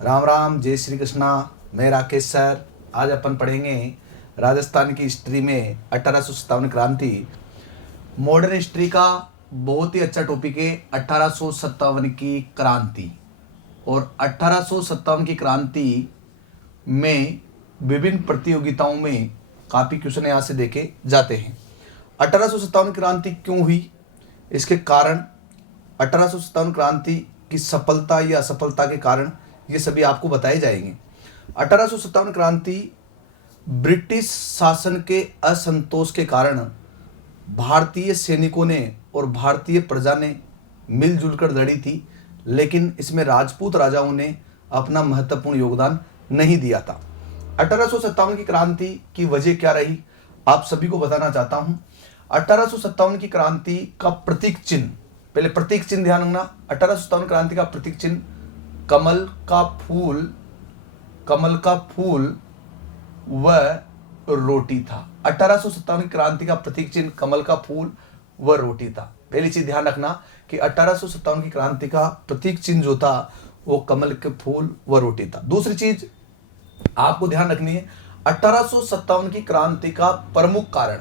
राम राम, जय श्री कृष्णा। मैं राकेश सर। आज अपन पढ़ेंगे राजस्थान की हिस्ट्री में 1857 क्रांति। मॉडर्न हिस्ट्री का बहुत ही अच्छा टॉपिक है 1857 की क्रांति। और 1857 की क्रांति में विभिन्न प्रतियोगिताओं में काफ़ी क्वेश्चन यहाँ से देखे जाते हैं। 1857 क्रांति क्यों हुई, इसके कारण, 1857 क्रांति की सफलता या असफलता के कारण, ये सभी आपको बताए जाएंगे। 1857 क्रांति ब्रिटिश शासन के असंतोष के कारण भारतीय सैनिकों ने और भारतीय प्रजा ने मिलजुल कर लड़ी थी, लेकिन इसमें राजपूत राजाओं ने अपना महत्वपूर्ण योगदान नहीं दिया था। 1857 की क्रांति की वजह क्या रही, आप सभी को बताना चाहता हूं। 1857 की क्रांति का प्रतीक चिन्ह, पहले प्रतीक चिन्ह ध्यान रखना। 1857 क्रांति का प्रतीक चिन्ह कमल का फूल व रोटी था। 1857 की क्रांति का प्रतीक चिन्ह कमल का फूल व रोटी था। पहली चीज ध्यान रखना कि 1857 की क्रांति का प्रतीक चिन्ह जो था वो कमल के फूल व रोटी था। दूसरी चीज आपको ध्यान रखनी है, 1857 की क्रांति का प्रमुख कारण,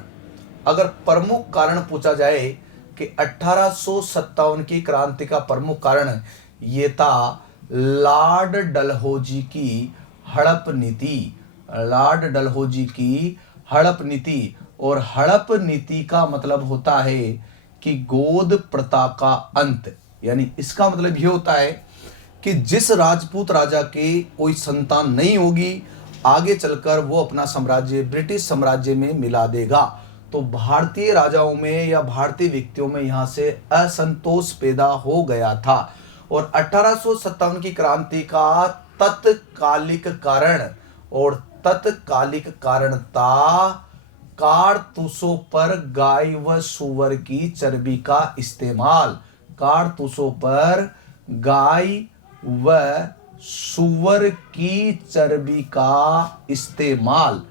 अगर प्रमुख कारण पूछा जाए कि 1857 की क्रांति का प्रमुख कारण ये था लॉर्ड डलहौजी की हड़प नीति। लॉर्ड डलहौजी की हड़प नीति, और हड़प नीति का मतलब होता है कि गोद प्रथा का अंत। यानी इसका मतलब ये होता है कि जिस राजपूत राजा के कोई संतान नहीं होगी, आगे चलकर वो अपना साम्राज्य ब्रिटिश साम्राज्य में मिला देगा। तो भारतीय राजाओं में या भारतीय व्यक्तियों में यहाँ से असंतोष पैदा हो गया था। और 1857 की क्रांति का तत्कालिक कारण था कारतूसों पर गाय व सुअर की चर्बी का इस्तेमाल। कारतूसों पर गाय व सुअर की चर्बी का इस्तेमाल,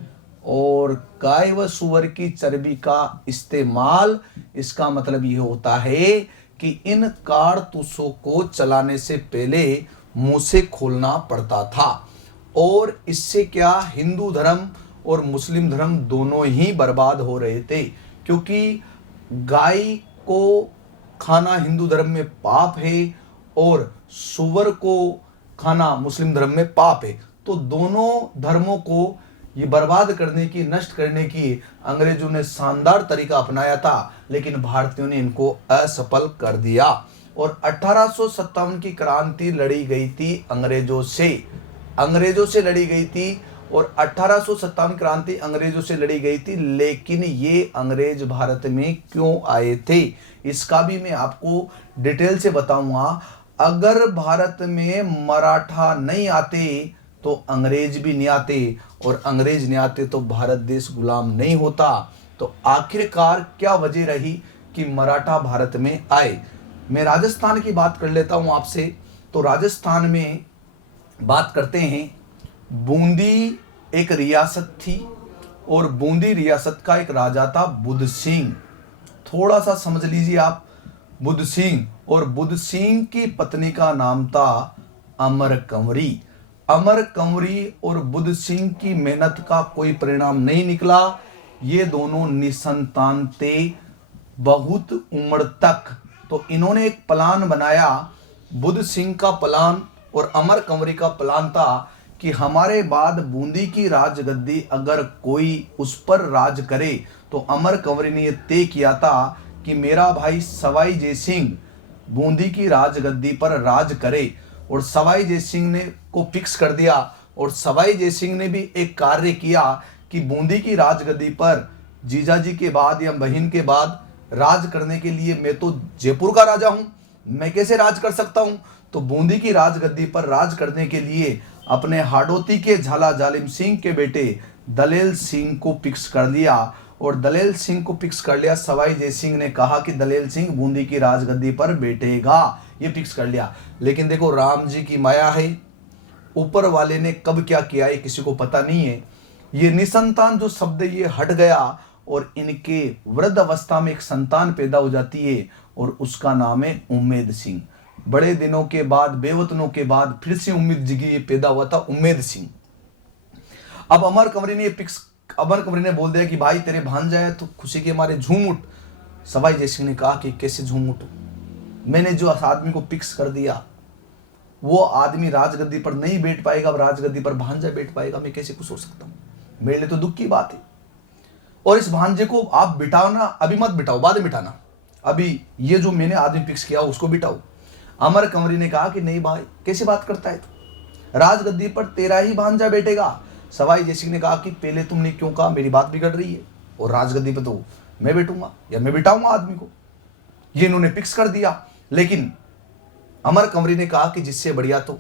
और गाय व सुअर की चर्बी का इस्तेमाल, इसका मतलब यह होता है कि इन कारतूसों को चलाने से पहले मुंह से खोलना पड़ता था। और इससे क्या, हिंदू धर्म और मुस्लिम धर्म दोनों ही बर्बाद हो रहे थे, क्योंकि गाय को खाना हिंदू धर्म में पाप है और सुअर को खाना मुस्लिम धर्म में पाप है। तो दोनों धर्मों को ये बर्बाद करने की, नष्ट करने की अंग्रेजों ने शानदार तरीका अपनाया था, लेकिन भारतीयों ने इनको असफल कर दिया। और 1857 की क्रांति लड़ी गई थी अंग्रेजों से लड़ी गई थी। और 1857 क्रांति अंग्रेजों से लड़ी गई थी, लेकिन ये अंग्रेज भारत में क्यों आए थे, इसका भी मैं आपको डिटेल से बताऊंगा। अगर भारत में मराठा नहीं आते तो अंग्रेज भी नहीं आते, और अंग्रेज नहीं आते तो भारत देश गुलाम नहीं होता। तो आखिरकार क्या वजह रही कि मराठा भारत में आए। मैं राजस्थान की बात कर लेता हूं आपसे। तो राजस्थान में बात करते हैं, बूंदी एक रियासत थी, और बूंदी रियासत का एक राजा था बुद्ध सिंह। थोड़ा सा समझ लीजिए आप, बुद्ध सिंह, और बुद्ध सिंह की पत्नी का नाम था अमर कंवरी। अमर कंवरी और बुद्ध सिंह की मेहनत का कोई परिणाम नहीं निकला। ये दोनों निसंतान थे बहुत उम्र तक। तो इन्होंने एक प्लान बनाया। बुद्ध सिंह का प्लान और अमर कंवरी का प्लान था कि हमारे बाद बूंदी की राजगद्दी अगर कोई उस पर राज करे, तो अमर कंवरी ने यह तय किया था कि मेरा भाई सवाई जय सिंह बूंदी की राजगद्दी पर राज करे। और सवाई जय सिंह ने को फिक्स कर दिया, और सवाई जय सिंह ने भी एक कार्य किया कि बूंदी की राजगद्दी पर जीजाजी के बाद या बहन के बाद राज करने के लिए, मैं तो जयपुर का राजा हूं, मैं कैसे राज कर सकता हूं। तो बूंदी की राजगद्दी पर राज करने के लिए अपने हाड़ौती के झाला जालिम सिंह के बेटे दलेल सिंह को फिक्स कर दिया। और दलेल सिंह को फिक्स कर लिया। सवाई जय सिंह ने कहा कि दलेल सिंह बूंदी की राजगद्दी पर बैठेगा, ये फिक्स कर लिया। लेकिन देखो, राम जी की माया है, ऊपर वाले ने कब क्या किया ये किसी को पता नहीं है। ये निसंतान जो शब्द ये हट गया, और इनके वृद्ध अवस्था में एक संतान पैदा हो जाती है, और उसका नाम है उम्मेद सिंह। बड़े दिनों के बाद, बेवतनों के बाद फिर से उम्मीद जगी, ये पैदा हुआ था उम्मेद सिंह। अब अमर कंवरी ने बोल दिया कि भाई तेरे भांजा है तो खुशी के मारे झूम उठ। सवाई जय सिंह ने कहा कि कैसे झूम उठूं, मैंने जो आदमी को फिक्स कर दिया वो आदमी राजगद्दी पर नहीं बैठ पाएगा, अब राजगद्दी पर भांजा बैठ पाएगा, मैं कैसे खुश हो सकता हूं, मेरे लिए तो दुख की बात है। और इस भांजे को आप बिठाना, अभी मत बिठाओ, बाद में बिठाना, अभी ये जो मैंने आदमी फिक्स किया उसको बिठाओ। अमर कंवरी ने कहा कि नहीं भाई, कैसे बात करता है तू, राजगद्दी पर तेरा ही भांजा बैठेगा। सवाई जय सिंह ने कहा कि पहले तुमने क्यों कहा, मेरी बात बिगड़ रही है और राजगद्दी पर तो मैं बैठूंगा या मैं बिठाऊंगा आदमी को, ये इन्होंने फिक्स कर दिया। लेकिन अमर कंवरी ने कहा कि जिससे बढ़िया तो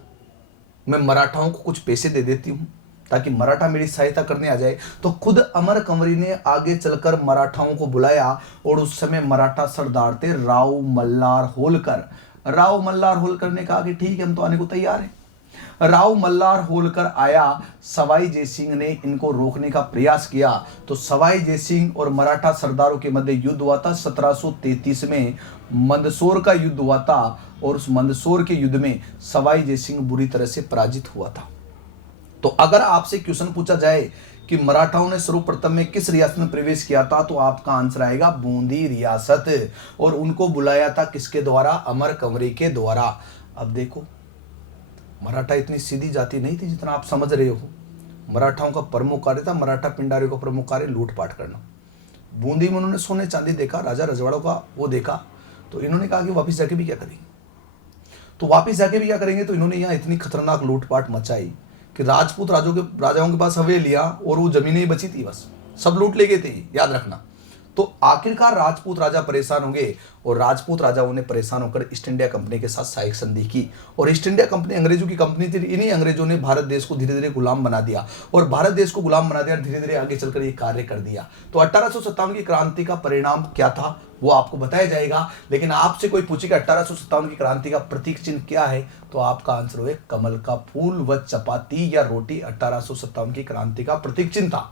मैं मराठाओं को कुछ पैसे दे देती हूं ताकि मराठा मेरी सहायता करने आ जाए। तो खुद अमर कंवरी ने आगे चलकर मराठाओं को बुलाया और उस समय मराठा सरदार थे राव मल्हार होलकर। राव मल्हार होलकर ने कहा कि ठीक है, हम तो आने को तैयार हैं। राव मल्हार होलकर आया, सवाई जय सिंह ने इनको रोकने का प्रयास किया तो सवाई जय सिंह और मराठा सरदारों के मध्य युद्ध हुआ था। 1733 में मंदसौर का युद्ध हुआ था और उस मंदसौर के युद्ध में सवाई जय सिंह बुरी तरह से पराजित हुआ था। तो अगर आपसे क्वेश्चन पूछा जाए कि मराठाओं ने सर्वप्रथम में किस रियासत में प्रवेश किया था, तो आपका आंसर आएगा बूंदी रियासत। और उनको बुलाया था किसके द्वारा, अमर कंवरी के द्वारा। अब देखो, मराठा इतनी सीधी जाति नहीं थी जितना आप समझ रहे हो। मराठाओं का प्रमुख कार्य था, मराठा पिंडारियों का प्रमुख कार्य लूटपाट करना। बूंदी में उन्होंने सोने चांदी देखा, राजा रजवाड़ों का वो देखा, तो इन्होंने कहा कि वापस जाके भी क्या करेंगे। तो वापस जाके भी क्या करेंगे, तो इन्होंने यहाँ इतनी खतरनाक लूटपाट मचाई कि राजपूत राजाओं के पास हवेलियां और वो जमीनें ही बची थी, बस सब लूट ले गए थे, याद रखना। तो आखिरकार राजपूत राजा परेशान होंगे और राजपूत राजाओं ने परेशान होकर ईस्ट इंडिया कंपनी के साथ सहायक संधि की। और ईस्ट इंडिया कंपनी अंग्रेजों की कंपनी थी। इन्हीं अंग्रेजों ने भारत देश को धीरे धीरे गुलाम बना दिया और भारत देश को गुलाम बना दिया, धीरे धीरे आगे चलकर ये कार्य कर दिया। तो 1857 की क्रांति का परिणाम क्या था वो आपको बताया जाएगा। लेकिन आपसे कोई पूछेगा 1857 की क्रांति का प्रतीक चिन्ह क्या है, तो आपका आंसर होगा कमल का फूल व चपाती या रोटी 1857 की क्रांति का प्रतीक चिन्ह था।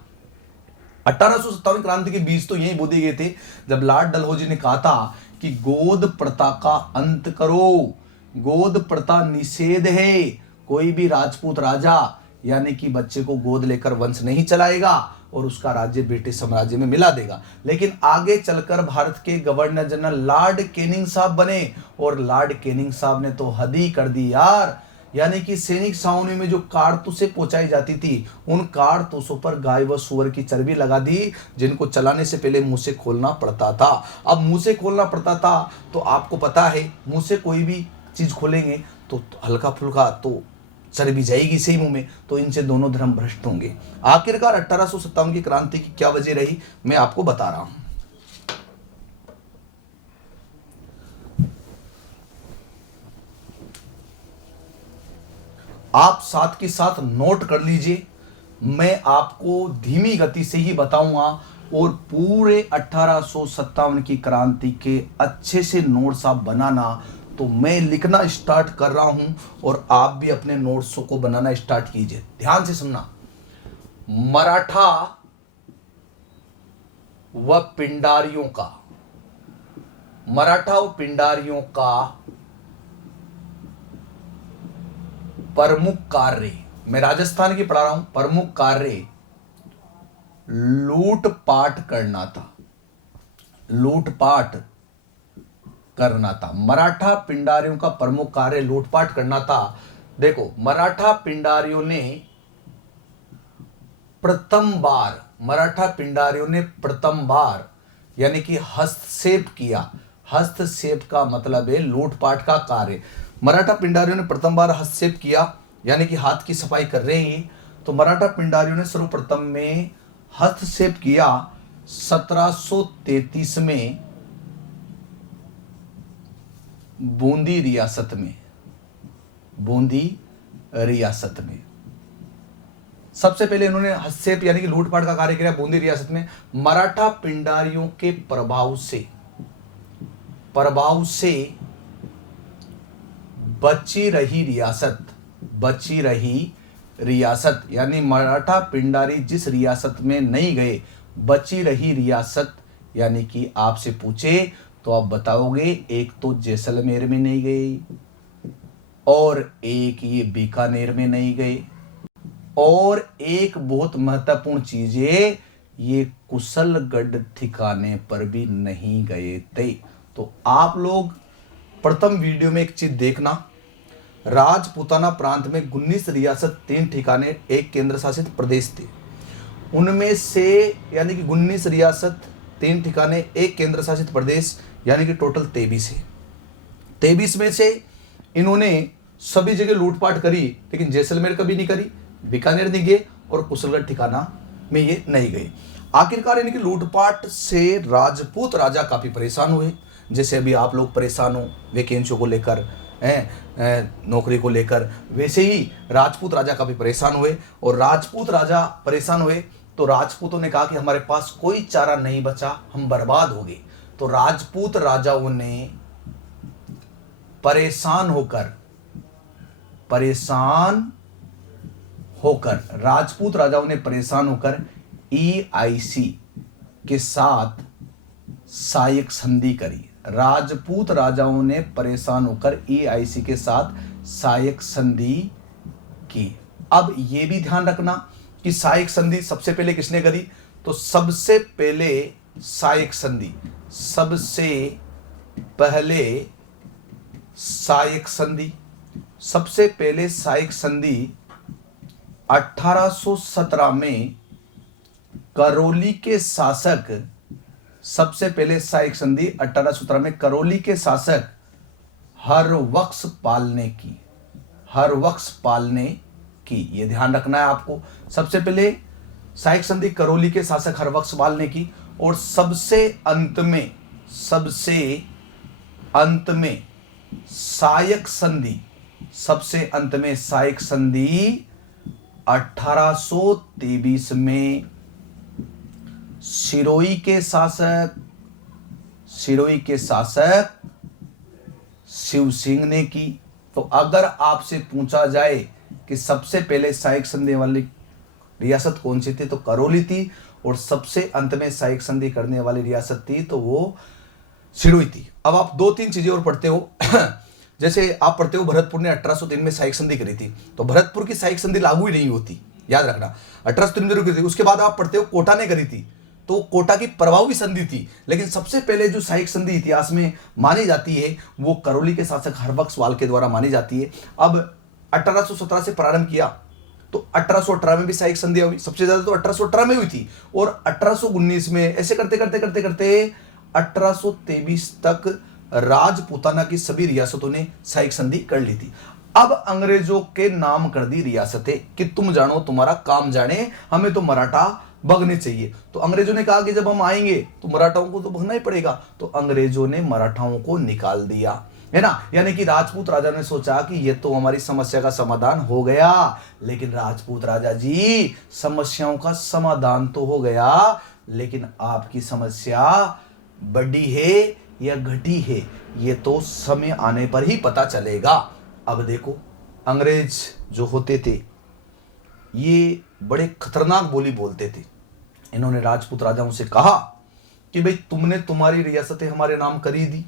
1857 क्रांति के बीज तो यही बोधे गए थे जब लॉर्ड डलहौजी ने कहा था कि गोद प्रथा का अंत करो, गोद प्रथा निषेध है, कोई भी राजपूत राजा यानी कि बच्चे को गोद लेकर वंश नहीं चलाएगा और उसका राज्य ब्रिटिश साम्राज्य में मिला देगा। लेकिन आगे चलकर भारत के गवर्नर जनरल लॉर्ड कैनिंग साहब बने और लॉर्ड कैनिंग साहब ने तो हद ही कर दी यार, यानी कि सैनिक छावनी में जो कारतूसें पहुंचाई जाती थी उन कारतूसों पर गाय व सुअर की चर्बी लगा दी, जिनको चलाने से पहले मुंह से खोलना पड़ता था। अब मुंह से खोलना पड़ता था तो आपको पता है मुंह से कोई भी चीज खोलेंगे तो हल्का फुल्का तो चर्बी जाएगी सही मुंह में, तो इनसे दोनों धर्म भ्रष्ट होंगे। आखिरकार 1857 की क्रांति की क्या वजह रही मैं आपको बता रहा हूं। आप साथ के साथ नोट कर लीजिए, मैं आपको धीमी गति से ही बताऊंगा और पूरे 1857 की क्रांति के अच्छे से नोट्स आप बनाना। तो मैं लिखना स्टार्ट कर रहा हूं और आप भी अपने नोट्सों को बनाना स्टार्ट कीजिए। ध्यान से सुनना, मराठा व पिंडारियों का, मराठा व पिंडारियों का प्रमुख कार्य, मैं राजस्थान की पढ़ा रहा हूं, प्रमुख कार्य लूटपाट करना था, लूटपाट करना था। मराठा पिंडारियों का प्रमुख कार्य लूटपाट करना था। देखो, मराठा पिंडारियों ने प्रथम बार यानी कि हस्तक्षेप किया। हस्तक्षेप का मतलब है लूटपाट का कार्य। मराठा पिंडारियों ने प्रथम बार हस्तक्षेप किया यानी कि हाथ की सफाई कर रहे हैं। तो मराठा पिंडारियों ने सर्वप्रथम में हस्तक्षेप किया 1733 में बूंदी रियासत में। बूंदी रियासत में सबसे पहले इन्होंने हस्तक्षेप यानी कि लूटपाट का कार्य किया बूंदी रियासत में। मराठा पिंडारियों के प्रभाव से बची रही रियासत यानी मराठा पिंडारी जिस रियासत में नहीं गए, बची रही रियासत यानी कि आपसे पूछे तो आप बताओगे एक तो जैसलमेर में नहीं गए, और एक ये बीकानेर में नहीं गए, और एक बहुत महत्वपूर्ण चीज है, ये कुशलगढ़ ठिकाने पर भी नहीं गए थे। तो आप लोग प्रथम वीडियो में एक चीज देखना, राजपूताना प्रांत में 19 रियासत, 3 ठिकाने, एक केंद्र शासित प्रदेश थे। उनमें से यानी कि 19 रियासत, 3 ठिकाने, एक केंद्र शासित प्रदेश, यानी कि टोटल 23 है। 23 में से इन्होंने सभी जगह लूटपाट करी, लेकिन जैसलमेर कभी नहीं करी, बीकानेर नहीं गए, और कुशलगढ़ ठिकाना में ये नहीं गए। आखिरकार इनकी लूटपाट से राजपूत राजा काफी परेशान हुए, जैसे अभी आप लोग परेशान हो वैकेंसियों को लेकर, नौकरी को लेकर, वैसे ही राजपूत राजा काफी परेशान हुए। और राजपूत राजा परेशान हुए तो राजपूतों ने कहा कि हमारे पास कोई चारा नहीं बचा, हम बर्बाद हो गए। तो राजपूत राजाओं ने परेशान होकर EIC के साथ सहायक संधि करी। राजपूत राजाओं ने परेशान होकर EIC के साथ सहायक संधि की। अब यह भी ध्यान रखना कि सहायक संधि सबसे पहले किसने करी, तो सबसे पहले सहायक संधि 1817 में करौली के शासक, सबसे पहले सहायक संधि 1817 में करौली के शासक हरबख्श पाल ने की। यह ध्यान रखना है आपको, सबसे पहले सहायक संधि करौली के शासक हरबख्श पाल ने की, और सबसे अंत में सहायक संधि 1823 में सिरोही के शासक शिव सिंह ने की। तो अगर आपसे पूछा जाए कि सबसे पहले सहायक संधि वाली रियासत कौन सी थी, तो करौली थी, और सबसे अंत में सहायक संधि करने वाली रियासत थी तो वो सिरोही थी। अब आप 2-3 चीजें और पढ़ते हो जैसे आप पढ़ते हो भरतपुर ने 1803 में सहायक संधि करी थी, तो भरतपुर की सहायक संधि लागू ही नहीं होती, याद रखना। 1803 में करी थी। उसके बाद आप पढ़ते हो कोटा ने करी थी, तो कोटा की प्रभावी संधि थी, लेकिन सबसे पहले जो सहायक संधि इतिहास में मानी जाती है वो करौली के शासक हरबख्श पाल के द्वारा मानी जाती है। अब 1817 से प्रारंभ किया तो 1818 में भी सहायक संधि हुई, सबसे ज्यादा तो 1818 में हुई थी, और 1819 में, ऐसे करते करते 1823 तक राजपूताना की सभी रियासतों ने सहायक संधि कर ली थी। अब अंग्रेजों के नाम कर दी रियासतें कि तुम जानो तुम्हारा काम जाने, हमें तो मराठा भगने चाहिए। तो अंग्रेजों ने कहा कि जब हम आएंगे तो मराठाओं को तो भगना ही पड़ेगा, तो अंग्रेजों ने मराठाओं को निकाल दिया, है ना। यानी कि राजपूत राजा ने सोचा कि ये तो हमारी समस्या का समाधान हो गया, लेकिन राजपूत राजा जी, समस्याओं का समाधान तो हो गया, लेकिन आपकी समस्या बढ़ी है या घटी है, ये तो समय आने पर ही पता चलेगा। अब देखो, अंग्रेज जो होते थे ये बड़े खतरनाक बोली बोलते थे। इन्होंने राजपूत राजाओं से कहा कि भाई तुमने तुम्हारी रियासतें हमारे नाम करी दी,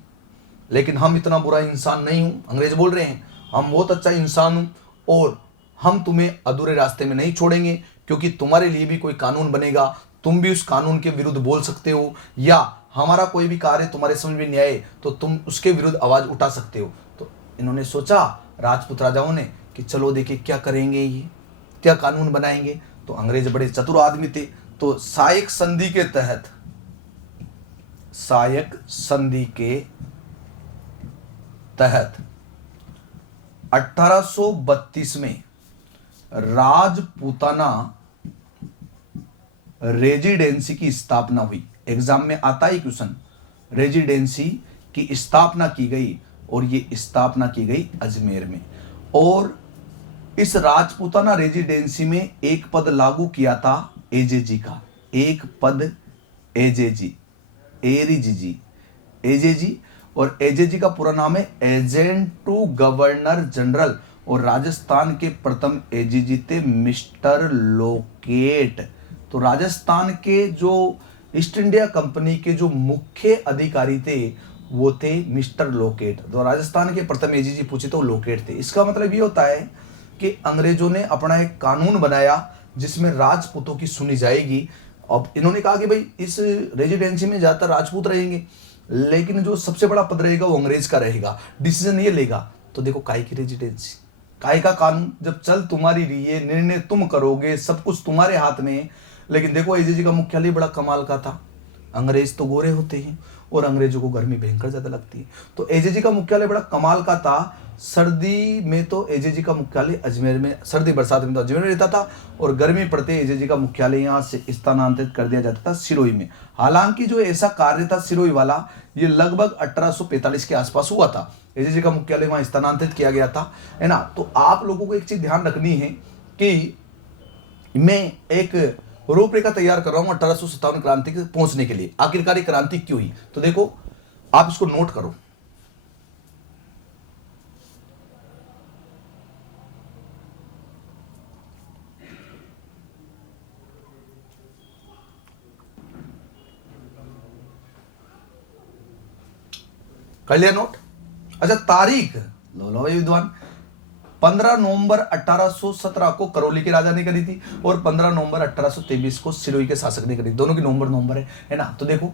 लेकिन हम इतना बुरा इंसान नहीं हूं। अंग्रेज बोल रहे हैं हम बहुत अच्छा इंसान हूं, और हम तुम्हें अधूरे रास्ते में नहीं छोड़ेंगे, क्योंकि तुम्हारे लिए भी कोई कानून बनेगा, तुम भी उस कानून के विरुद्ध बोल सकते हो, या हमारा कोई भी कार्य तुम्हारे समझ में नहीं आए तो तुम उसके विरुद्ध आवाज उठा सकते हो। तो इन्होंने सोचा राजपूत राजाओं ने कि चलो देखिए क्या करेंगे, ये क्या कानून बनाएंगे। तो अंग्रेज बड़े चतुर आदमी थे, तो सहायक संधि के तहत 1832 में राजपूताना रेजिडेंसी की स्थापना हुई। एग्जाम में आता ही क्वेश्चन, रेजिडेंसी की स्थापना की गई, और ये स्थापना की गई अजमेर में। और इस राजपूताना रेजिडेंसी में एक पद लागू किया था एजेजी का, एक पद एजेजी, एजेजी, और एजेजी का पूरा नाम है एजेंट टू गवर्नर जनरल, और राजस्थान के प्रथम एजेजी थे मिस्टर लोकेट। तो राजस्थान के जो ईस्ट इंडिया कंपनी के जो मुख्य अधिकारी थे वो थे मिस्टर लोकेट। तो राजस्थान के प्रथम एजीजी पूछे तो लोकेट थे। इसका मतलब ये होता है कि अंग्रेजों ने अपना एक कानून बनाया जिसमें राजपूतों की सुनी जाएगी। अब इन्होंने कहा कि भाई इस रेजिडेंसी में ज्यादातर राजपूत रहेंगे, लेकिन जो सबसे बड़ा पद रहेगा वो अंग्रेज का रहेगा, डिसीजन ये लेगा। तो देखो काय की रेजिडेंसी, काय का कानून, जब चल तुम्हारी रही है, निर्णय तुम करोगे, सब कुछ तुम्हारे हाथ में है। लेकिन देखो एजीजी का मुख्यालय बड़ा कमाल का था। अंग्रेज तो गोरे होते हैं और अंग्रेजों को गर्मी भयंकर ज्यादा लगती है, तो एजीजी का मुख्यालय बड़ा कमाल का था। सर्दी में तो एजीजी का मुख्यालय अजमेर में, सर्दी बरसात में तो अजमेर में रहता था, और गर्मी पड़ते एजीजी का मुख्यालय यहाँ से स्थानांतरित कर दिया जाता था सिरोही में। हालांकि जो ऐसा कार्य था सिरोही वाला, ये लगभग 1845 के आसपास हुआ था। एजीजी का मुख्यालय वहां स्थानांतरित किया गया था, है ना। तो आप लोगों को एक चीज ध्यान रखनी है कि मैं एक रूपरेखा तैयार कर रहा हूं 1857 क्रांति के पहुंचने के लिए। आखिरकार ये क्रांति क्यों हुई, तो देखो आप इसको नोट करो। कर लिया नोट? अच्छा तारीख लो लो भाई विद्वान। 15 नवंबर 1817 को करौली के राजा ने करी थी, और 15 नवंबर 1823 को सिरोही के शासक ने करी। दोनों की नवंबर नवंबर है ना। तो देखो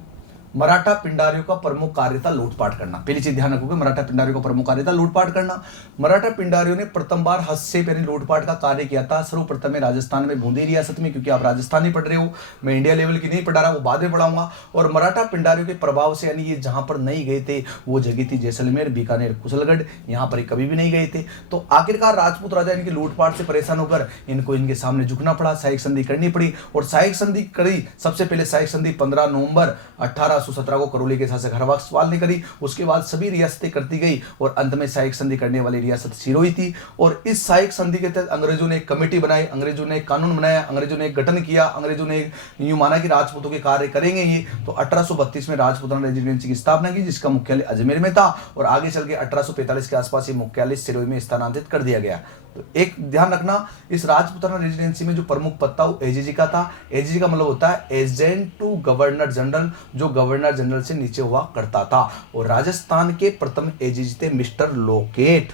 मराठा पिंडारियों का प्रमुख कार्य था लूटपाट करना। पहली चीज ध्यान रखोगे, मराठा पिंडारियों का प्रमुख कार्य था लूटपाट करना। मराठा पिंडारियों ने प्रथम बार हस्तक्षेप यानी लूटपाट का कार्य किया था सर्वप्रथम में राजस्थान में बूंदी रियासत में, क्योंकि आप राजस्थानी पढ़ रहे हो, मैं इंडिया लेवल की नहीं पढ़ा रहा, वो बाद में पढ़ाऊंगा। और मराठा पिंडारियों के प्रभाव से यानी ये जहां पर नहीं गए थे वो जगह थी जैसलमेर, बीकानेर, कुशलगढ़, यहाँ पर कभी भी नहीं गए थे। तो आखिरकार राजपूत राजा इनके लूटपाट से परेशान होकर इनको इनके सामने झुकना पड़ा, सहायक संधि करनी पड़ी। और सहायक संधि करी, सबसे पहले सहायक संधि 15 नवंबर 1817 को करौली के शासक हरवाक्सवाल ने करी। उसके बाद सभी रियासतें करती गई और अंत में सहायक संधि करने वाली रियासत सिरोही थी। और इस सहायक संधि के तहत अंग्रेजों ने एक कमेटी बनाई, अंग्रेजों ने एक कानून बनाया, अंग्रेजों ने एक गठन किया, अंग्रेजों ने यूं माना कि राजपूतों के कार्य करेंगे ये। तो 1832 में राजपूताना रेजिडेंसी की स्थापना की, जिसका मुख्यालय अजमेर में था, और आगे चल के 1845 के आसपास ये मुख्यालय सिरोही में स्थानांतरित कर दिया गया। तो एक ध्यान रखना, इस राजपूताना रेजिडेंसी में जो प्रमुख पद था वो एजीजी का था। एजीजी का मतलब होता है एजेंट टू गवर्नर जनरल, जो गवर्नर जनरल से नीचे हुआ करता था। और राजस्थान के प्रथम एजीजी थे मिस्टर लोकेट।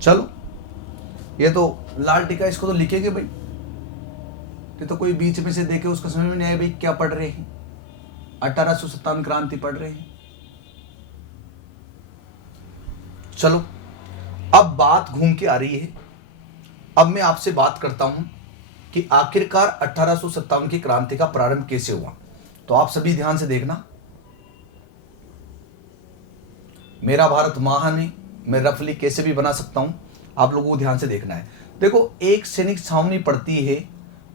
चलो ये तो लाल टीका, इसको तो लिखेंगे भाई, ये तो कोई बीच में से देखे उसका समझ में नहीं आया भाई क्या पढ़ रहे हैं। 1857 क्रांति पढ़ रहे हैं। चलो अब बात घूम के आ रही है। अब मैं आपसे बात करता हूं कि आखिरकार 1857 की क्रांति का प्रारंभ कैसे हुआ। तो आप सभी ध्यान से देखना, मेरा भारत महान है, मैं रफली कैसे भी बना सकता हूं, आप लोगों को ध्यान से देखना है। देखो एक सैनिक छावनी पड़ती है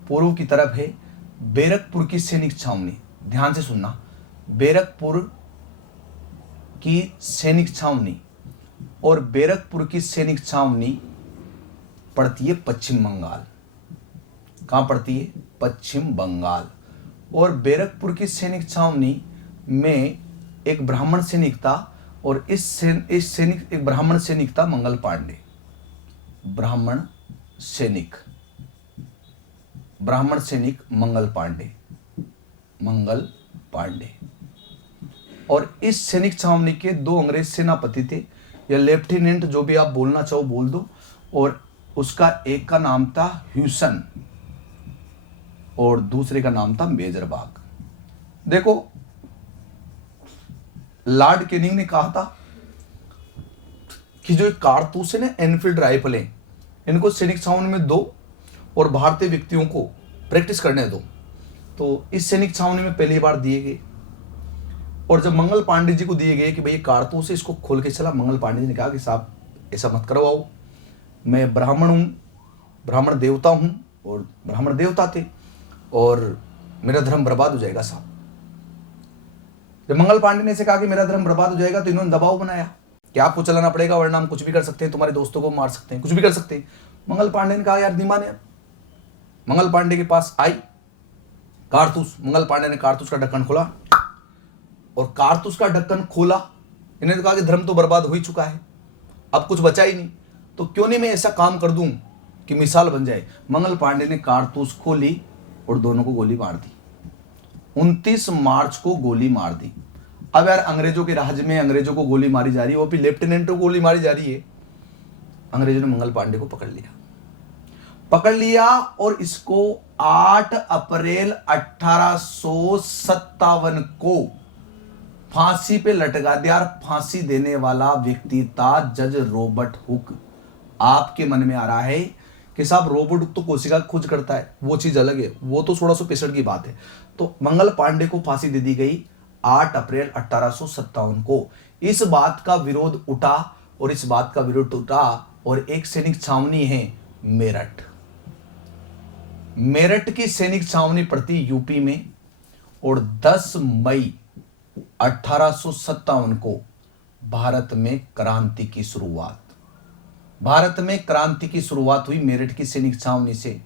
पूर्व की तरफ है, बैरकपुर की सैनिक छावनी, ध्यान से सुनना, बैरकपुर की सैनिक छावनी, और बैरकपुर की सैनिक छावनी पड़ती है पश्चिम बंगाल। कहां पड़ती है? पश्चिम बंगाल। और बैरकपुर की सैनिक छावनी में एक ब्राह्मण सैनिक था, और इस सैनिक एक ब्राह्मण सैनिक था मंगल पांडे। ब्राह्मण सैनिक मंगल पांडे, मंगल पांडे। और इस सैनिक छावनी के दो अंग्रेज सेनापति थे, या लेफ्टिनेंट जो भी आप बोलना चाहो बोल दो। और उसका एक का नाम था ह्यूसन और दूसरे का नाम था मेजरबाग। देखो लॉर्ड कैनिंग ने कहा था कि जो कारतूस है ना, एनफील्ड राइफलें, इनको सैनिक छावनी में दो और भारतीय व्यक्तियों को प्रैक्टिस करने दो। तो इस सैनिक छावनी में पहली बार दिए गए, और जब मंगल पांडे जी को दिए गए कि भाई ये कारतूस है, इसको खोल के चला, मंगल पांडे जी ने कहा कि साहब ऐसा मत करवाओ, मैं ब्राह्मण हूँ, ब्राह्मण देवता हूँ, और ब्राह्मण देवता थे, और मेरा धर्म बर्बाद हो जाएगा साहब। जब मंगल पांडे ने ऐसे कहा कि मेरा धर्म बर्बाद हो जाएगा, तो इन्होंने दबाव बनाया कि आपको चलाना पड़ेगा, वरना हम कुछ भी कर सकते हैं, तुम्हारे दोस्तों को मार सकते हैं, कुछ भी कर सकते हैं। मंगल पांडे ने कहा यार नहीं माने, मंगल पांडे के पास आई कारतूस, मंगल पांडे ने कारतूस का ढक्कन खोला, और कारतूस का ढक्कन खोला, इन्होंने कहा कि धर्म तो बर्बाद हो ही चुका है, अब कुछ बचा ही नहीं, तो क्यों नहीं मैं ऐसा काम कर दूं कि मिसाल बन जाए। मंगल पांडे ने कारतूस खोली और दोनों को गोली मार दी। 29 मार्च को गोली मार दी। अब यार अंग्रेजों के राज में अंग्रेजों को गोली मारी जा रही है, वो भी लेफ्टिनेंट को गोली मारी जा रही है। अंग्रेजों ने मंगल पांडे को पकड़ लिया और इसको 8 अप्रैल 1857 को फांसी पे लटका दिया। फांसी देने वाला व्यक्ति था जज रॉबर्ट हुक। आपके मन में आ रहा है कि साहब रॉबर्ट हुक तो कोशिका खोज करता है, वो चीज अलग है, वो तो 1665 की बात है। तो मंगल पांडे को फांसी दे दी गई 8 अप्रैल 1857 को। इस बात का विरोध उठा और एक सैनिक छावनी है मेरठ। मेरठ की सैनिक छावनी पड़ती यूपी में, और 10 मई 1857 को भारत में क्रांति की शुरुआत हुई मेरठ की सैनिक छावनी से,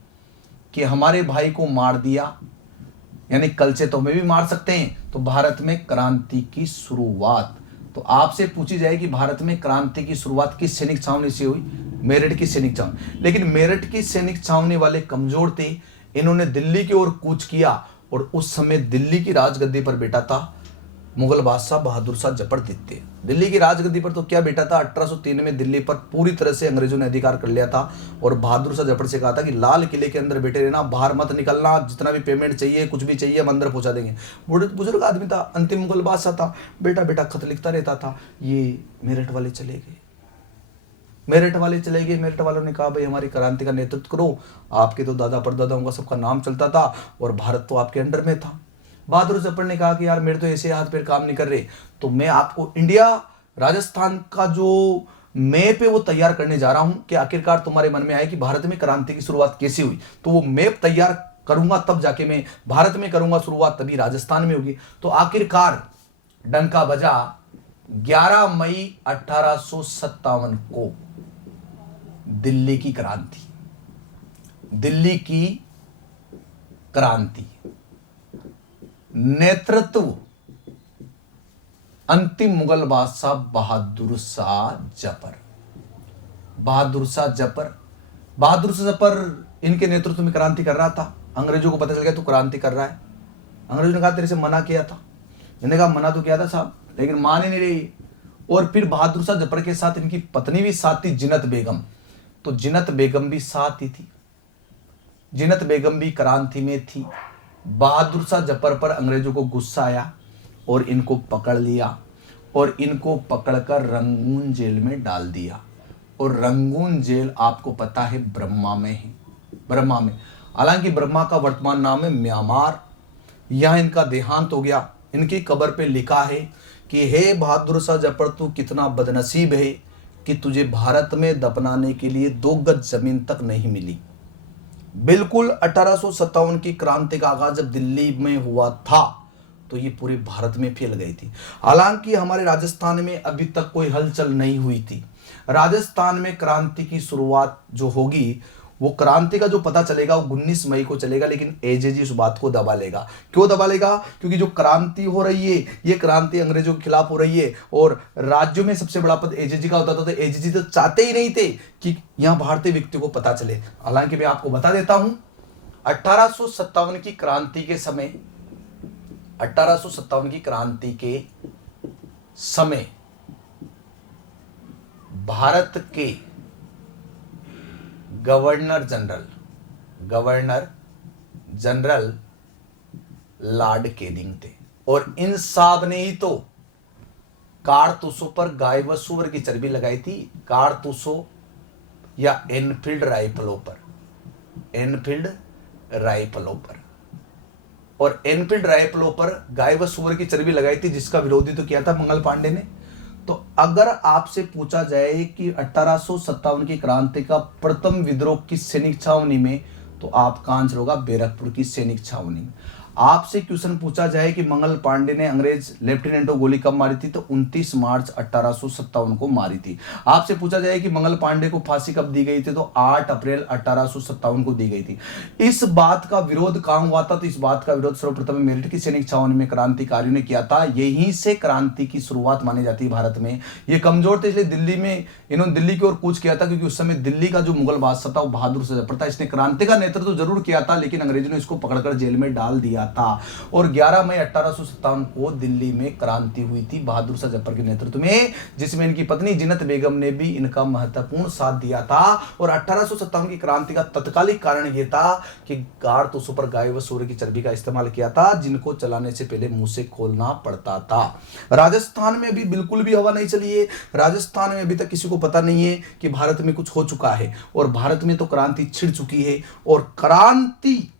कि हमारे भाई को मार दिया, यानी कल से तो हमें भी मार सकते हैं, तो भारत में क्रांति की शुरुआत। तो आपसे पूछी जाए कि भारत में क्रांति की शुरुआत किस सैनिक छावनी से हुई? मेरठ की सैनिक छावनी। लेकिन मेरठ की सैनिक छावनी वाले कमजोर थे, इन्होंने दिल्ली की ओर कूच किया, और उस समय दिल्ली की राजगद्दी पर बैठा था मुगल बादशाह बहादुर शाह जफर द्वितीय। दिल्ली की राजगद्दी पर तो क्या बैठा था, 1803 में दिल्ली पर पूरी तरह से अंग्रेजों ने अधिकार कर लिया था, और बहादुर शाह जफर से कहा था कि लाल किले के अंदर बैठे रहना, बाहर मत निकलना, जितना भी पेमेंट चाहिए कुछ भी चाहिए हम अंदर पहुंचा देंगे। बुजुर्ग आदमी था, अंतिम मुगल बादशाह था, बेटा खत लिखता रहता था। ये मेरठ वाले चले गए। मेरठ वालों ने कहा भाई हमारी क्रांति का नेतृत्व करो, आपके तो दादा परदादाओं का सबका नाम चलता था, और भारत तो आपके अंडर में था। बहादुर जफर ने कहा कि यार मेरे तो ऐसे हाथ पैर काम नहीं कर रहे, तो मैं आपको इंडिया राजस्थान का जो मैप है वो तैयार करने जा रहा हूं, कि आखिरकार तुम्हारे मन में आए कि भारत में क्रांति की शुरुआत कैसे हुई। तो वो मैप तैयार करूंगा तब जाके मैं भारत में करूंगा शुरुआत, तभी राजस्थान में होगी। तो आखिरकार डंका बजा 11 मई 1857 को दिल्ली की क्रांति। नेतृत्व अंतिम मुगल बादशाह बहादुर शाह जफर इनके नेतृत्व में क्रांति कर रहा था। अंग्रेजों को पता चल गया तो क्रांति कर रहा है। अंग्रेजों ने कहा तेरे से मना किया था, इन्होंने कहा मना तो किया था साहब, लेकिन मान ही नहीं रही। और फिर बहादुर शाह जफर के साथ इनकी पत्नी भी साथ थी, जिनत बेगम। तो जिनत बेगम भी साथ ही थी, जिनत बेगम भी क्रांति में थी। बहादुर शाह जफर पर अंग्रेजों को गुस्सा आया और इनको पकड़ लिया, और इनको पकड़कर रंगून जेल में डाल दिया। और रंगून जेल आपको पता है ब्रह्मा में है, ब्रह्मा में। हालांकि ब्रह्मा का वर्तमान नाम है म्यांमार। यहां इनका देहांत हो गया। इनकी कब्र पे लिखा है कि हे बहादुर शाह जफर, तू कितना बदनसीब है कि तुझे भारत में दफनाने के लिए 2 गज जमीन तक नहीं मिली। बिल्कुल 1857 की क्रांति का आगाज जब दिल्ली में हुआ था तो ये पूरे भारत में फैल गई थी। हालांकि हमारे राजस्थान में अभी तक कोई हलचल नहीं हुई थी। राजस्थान में क्रांति की शुरुआत जो होगी, वो क्रांति का जो पता चलेगा वो 19 मई को चलेगा, लेकिन एजेजी उस बात को दबा लेगा। क्यों दबा लेगा? क्योंकि जो क्रांति हो रही है ये क्रांति अंग्रेजों के खिलाफ हो रही है, और राज्यों में सबसे बड़ा पद एजेजी का होता था। तो एजेजी तो चाहते ही नहीं थे कि यहां भारतीय व्यक्ति को पता चले। हालांकि मैं आपको बता देता हूं, 1857 की क्रांति के समय, 1857 की क्रांति के समय भारत के गवर्नर जनरल लॉर्ड कैनिंग थे, और इन साहब ने ही तो कारतूसों पर गाय व सूअर की चर्बी लगाई थी। कारतूसों या एनफील्ड राइफलों पर, और एनफील्ड राइफलों पर गाय व सूअर की चर्बी लगाई थी, जिसका विरोधी तो किया था मंगल पांडे ने। तो अगर आपसे पूछा जाए कि 1857 की क्रांति का प्रथम विद्रोह किस सैनिक छावनी में, तो आपका आंसर होगा बैरकपुर की सैनिक छावनी में। आपसे क्वेश्चन पूछा जाए कि मंगल पांडे ने अंग्रेज लेफ्टिनेंट को गोली कब मारी थी, तो 29 मार्च 1857 को मारी थी। आपसे पूछा जाए कि मंगल पांडे को फांसी कब दी गई थी, तो 8 अप्रैल 1857 को दी गई थी। इस बात का विरोध कहां हुआ था, तो इस बात का विरोध सर्वप्रथम मेरठ की सैनिक छावनी में क्रांतिकारियों ने किया था। यहीं से क्रांति की शुरुआत मानी जाती है भारत में। ये कमजोर थे, इसलिए दिल्ली में इन्होंने दिल्ली की ओर कूच किया था, क्योंकि उस समय दिल्ली का जो मुगल बादशाह था वो बहादुर शाह जफर था। इसने क्रांति का नेतृत्व जरूर किया था, लेकिन अंग्रेजों ने इसको पकड़कर जेल में डाल दिया था। और 11 मई 1857 को दिल्ली में क्रांति हुई थी बहादुर शाह जफर के नेतृत्व में, जिसमें इनकी पत्नी जिन्नत बेगम ने भी इनका महत्वपूर्ण साथ दिया था। और 1857 की क्रांति का तत्कालिक कारण यह था कि कारतूसों पर गाय व सूअर की चर्बी का इस्तेमाल किया था, जिनको चलाने से पहले मुंह से खोलना पड़ता था। राजस्थान में अभी बिल्कुल भी हवा नहीं चली है। राजस्थान में अभी तक किसी को पता नहीं है कि भारत में कुछ हो चुका है, और भारत में तो क्रांति छिड़ चुकी है। और क्रांति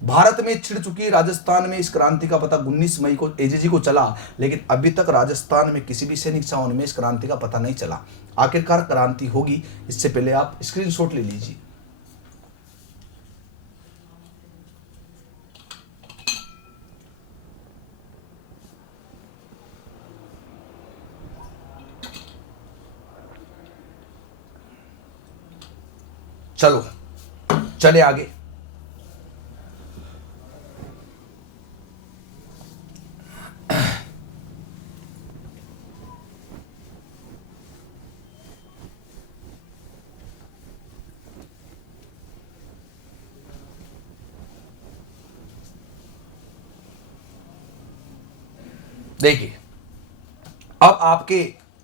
भारत में छिड़ चुकी है। राजस्थान में इस क्रांति का पता 19 मई को एजेजी को चला, लेकिन अभी तक राजस्थान में किसी भी सैनिक छावनी में इस क्रांति का पता नहीं चला। आखिरकार क्रांति होगी, इससे पहले आप स्क्रीनशॉट ले लीजिए। चलो चले आगे। देखिए, अब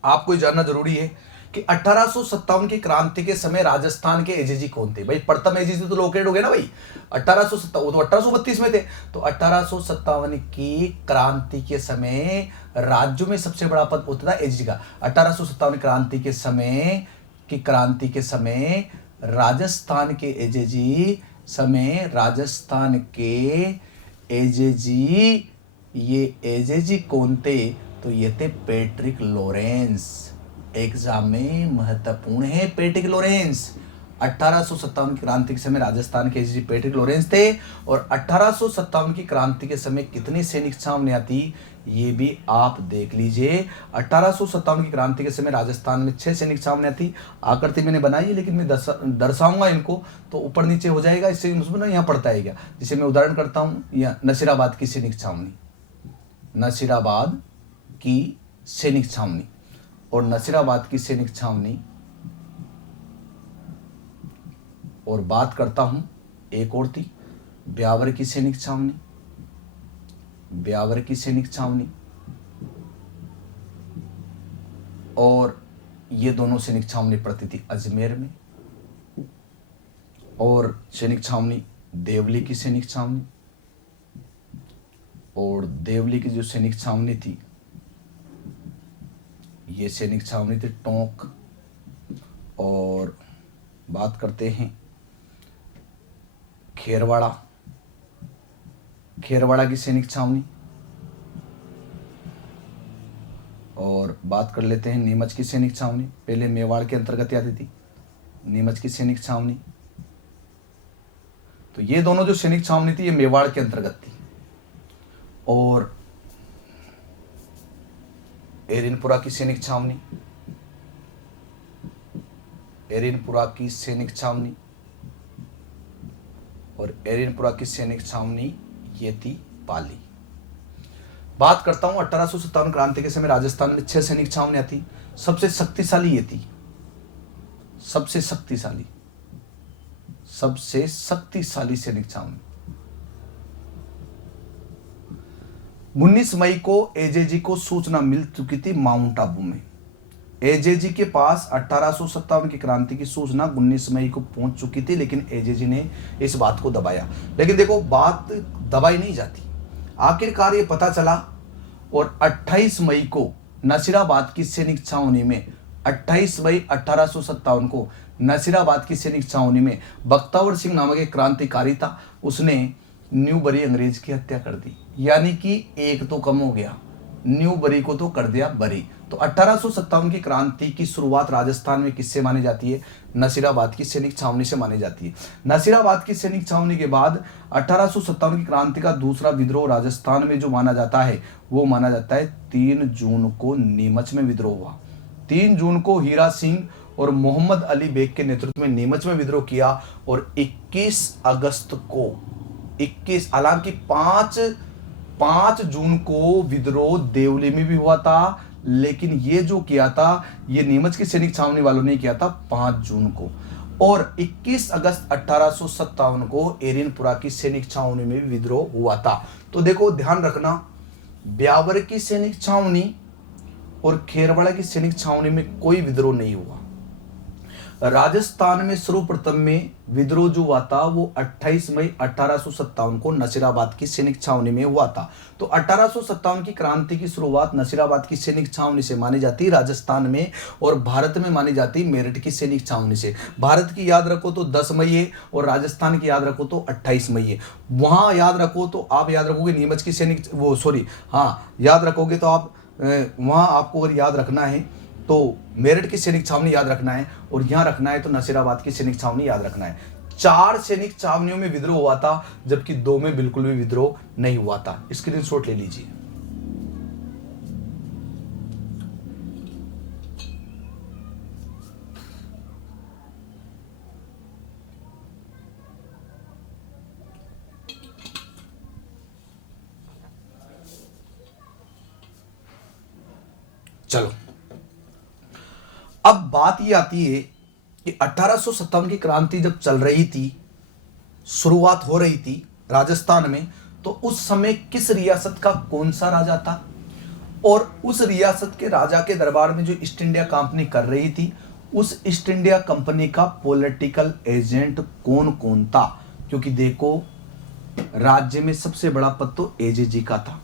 आपको ये जानना जरूरी है कि 1857 की क्रांति के समय राजस्थान के एजेजी कौन थे। भाई प्रथम एजेजी तो लोकेट हो गए ना भाई, 1857, वो तो 1832 में थे। तो 1857 की क्रांति के समय राज्यों में सबसे बड़ा पद होता था एजेजी का। 1857 क्रांति के समय राजस्थान के एजेजी ये एजेजी कौन थे, तो ये थे पैट्रिक लॉरेंस। एग्जाम में महत्वपूर्ण है पैट्रिक लॉरेंस। 1857 की क्रांति के समय राजस्थान के एजेजी पैट्रिक लॉरेंस थे। और 1857 की क्रांति के समय कितनी सैनिक छावनियां थी, ये भी आप देख लीजिए। 1857 की क्रांति के समय राजस्थान में 6 सैनिक छावनियां थी। आकृति मैंने बनाई है, लेकिन मैं दर्शाऊंगा इनको तो ऊपर नीचे हो जाएगा, इससे मुझे यहाँ पड़ता है क्या। जिसे मैं उदाहरण करता हूँ, या नसीराबाद की सैनिक छावनी, नसीराबाद की सैनिक छावनी, और नसीराबाद की सैनिक छावनी। और बात करता हूं एक और थी, ब्यावर की सैनिक छावनी, ब्यावर की सैनिक छावनी। और ये दोनों सैनिक छावनी पड़ती थी अजमेर में। और सैनिक छावनी देवली की सैनिक छावनी, और देवली की जो सैनिक छावनी थी, ये सैनिक छावनी थी टोंक। और बात करते हैं खेरवाड़ा की सैनिक छावनी। और बात कर लेते हैं नीमच की सैनिक छावनी, पहले मेवाड़ के अंतर्गत आती थी नीमच की सैनिक छावनी। तो ये दोनों जो सैनिक छावनी थी ये मेवाड़ के अंतर्गत थी। और एरिनपुरा की सैनिक छावनी, एरिनपुरा की सैनिक छावनी, और एरिनपुरा की सैनिक छावनी ये थी पाली। बात करता हूं 1857 क्रांति के समय राजस्थान में 6 सैनिक छावनियां थी। सबसे शक्तिशाली ये थी, सबसे शक्तिशाली सैनिक छावनी। 19 मई को एजेजी को सूचना मिल चुकी थी माउंट आबू में। एजेजी के पास 1857 की क्रांति की सूचना 19 मई को पहुंच चुकी थी, लेकिन एजेजी ने इस बात को दबाया। लेकिन देखो, बात दबाई नहीं जाती, आखिरकार ये पता चला। और 28 मई को नसीराबाद की सैनिक छावनी में, 28 मई 1857 को नसीराबाद की सैनिक छावनी में बख्तावर सिंह नामक एक क्रांतिकारी था, उसने न्यूबरी अंग्रेज की हत्या कर दी। यानी कि एक तो कम हो गया, न्यूबरी को तो कर दिया बरी। तो 1857 की क्रांति की शुरुआत राजस्थान में किससे मानी जाती है? नसीराबाद की सैनिक छावनी से मानी जाती है। नसीराबाद की सैनिक छावनी के बाद 1857 की क्रांति का दूसरा विद्रोह राजस्थान में जो माना जाता है वो माना जाता है 3 जून को नीमच में विद्रोह हुआ। 3 जून को हीरा सिंह और मोहम्मद अली बेग के नेतृत्व में नीमच में विद्रोह किया और 21 अगस्त को 21 हालांकि 5 जून को विद्रोह देवली में भी हुआ था, लेकिन ये जो किया था ये नीमच की सैनिक छावनी वालों ने किया था 5 जून को। और 21 अगस्त 1857 को एरिनपुरा की सैनिक छावनी में भी विद्रोह हुआ था। तो देखो ध्यान रखना, ब्यावर की सैनिक छावनी और खेरवाड़ा की सैनिक छावनी में कोई विद्रोह नहीं हुआ। राजस्थान में सर्वप्रथम में विद्रोह जो हुआ था वो 28 मई 1857 को नसीराबाद की सैनिक छावनी में हुआ था। तो 1857 की क्रांति की शुरुआत नसीराबाद की सैनिक छावनी से मानी जाती राजस्थान में, और भारत में मानी जाती मेरठ की सैनिक छावनी से। भारत की याद रखो तो 10 मई है और राजस्थान की याद रखो तो 28 मई है। वहां याद रखो तो आप याद रखोगे नीमच की सैनिक याद रखोगे तो आप वहां आपको अगर याद रखना है तो मेरठ की सैनिक छावनी याद रखना है, और यहां रखना है तो नसीराबाद की सैनिक छावनी याद रखना है। 4 सैनिक छावनियों में विद्रोह हुआ था जबकि 2 में बिल्कुल भी विद्रोह नहीं हुआ था। स्क्रीनशॉट ले लीजिए। चलो अब बात ये आती है कि 1857 की क्रांति जब चल रही थी, शुरुआत हो रही थी राजस्थान में, तो उस समय किस रियासत का कौन सा राजा था और उस रियासत के राजा के दरबार में जो ईस्ट इंडिया कंपनी कर रही थी उस ईस्ट इंडिया कंपनी का पॉलिटिकल एजेंट कौन कौन था? क्योंकि देखो, राज्य में सबसे बड़ा पद तो एजेजी का था,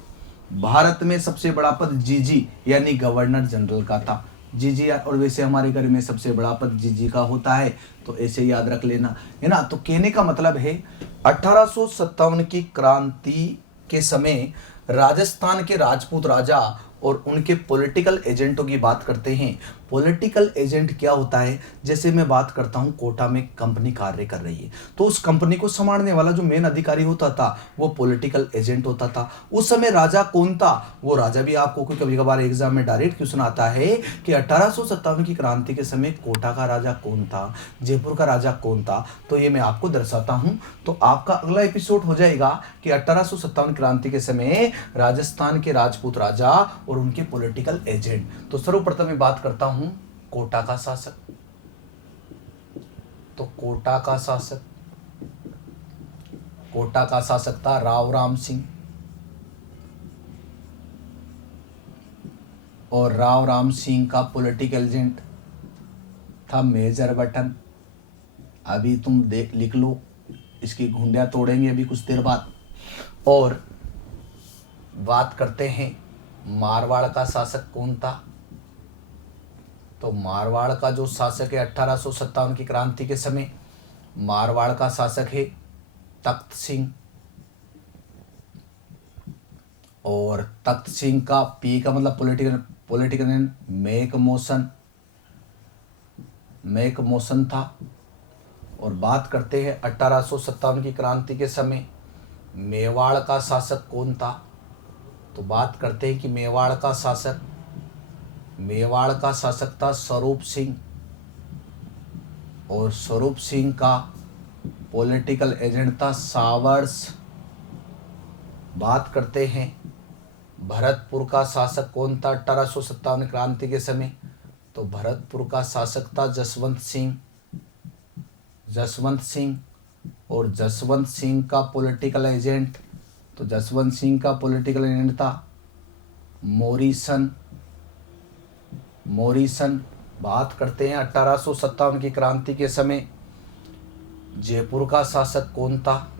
भारत में सबसे बड़ा पद जीजी यानी गवर्नर जनरल का था। जीजी, और वैसे हमारे घर में सबसे बड़ा पद जीजी का होता है, तो ऐसे याद रख लेना, है ना। तो कहने का मतलब है 1857 की क्रांति के समय राजस्थान के राजपूत राजा और उनके पॉलिटिकल एजेंटों की बात करते हैं। पॉलिटिकल एजेंट क्या होता है? जैसे मैं बात करता हूं कोटा में कंपनी कार्य कर रही है, तो उस कंपनी को संभालने वाला जो मेन अधिकारी होता था वो पॉलिटिकल एजेंट होता था। उस समय राजा कौन था? वो राजा भी आपको कभी कभार एग्जाम में डायरेक्ट क्वेश्चन आता है कि 1857 की क्रांति के समय कोटा का राजा कौन था, जयपुर का राजा कौन था। तो ये मैं आपको दर्शाता हूं, तो आपका अगला एपिसोड हो जाएगा कि 1857 क्रांति के समय राजस्थान के राजपूत राजा और उनके पॉलिटिकल एजेंट। तो सर्वप्रथम मैं बात करता हूं कोटा का शासक। तो कोटा का शासक था राव राम सिंह, और राव राम सिंह का पॉलिटिकल एजेंट था मेजर बटन। अभी तुम लिख लो, इसकी घुंडियां तोड़ेंगे अभी कुछ देर बाद। और बात करते हैं मारवाड़ का शासक कौन था? तो मारवाड़ का जो शासक है 1857 की क्रांति के समय, मारवाड़ का शासक है तख्त सिंह, और तख्त सिंह का पी का मतलब पॉलिटिकल मेक मोशन था। और बात करते हैं 1857 की क्रांति के समय मेवाड़ का शासक कौन था? तो बात करते हैं कि मेवाड़ का शासक था स्वरूप सिंह, और स्वरूप सिंह का पॉलिटिकल एजेंट था सावर्स। बात करते हैं भरतपुर का शासक कौन था 1857 क्रांति के समय? तो भरतपुर का शासक था जसवंत सिंह, और जसवंत सिंह का पॉलिटिकल एजेंट, तो जसवंत सिंह का पॉलिटिकल एजेंट था मोरिसन। बात करते हैं 1857 की क्रांति के समय जयपुर का शासक कौन था?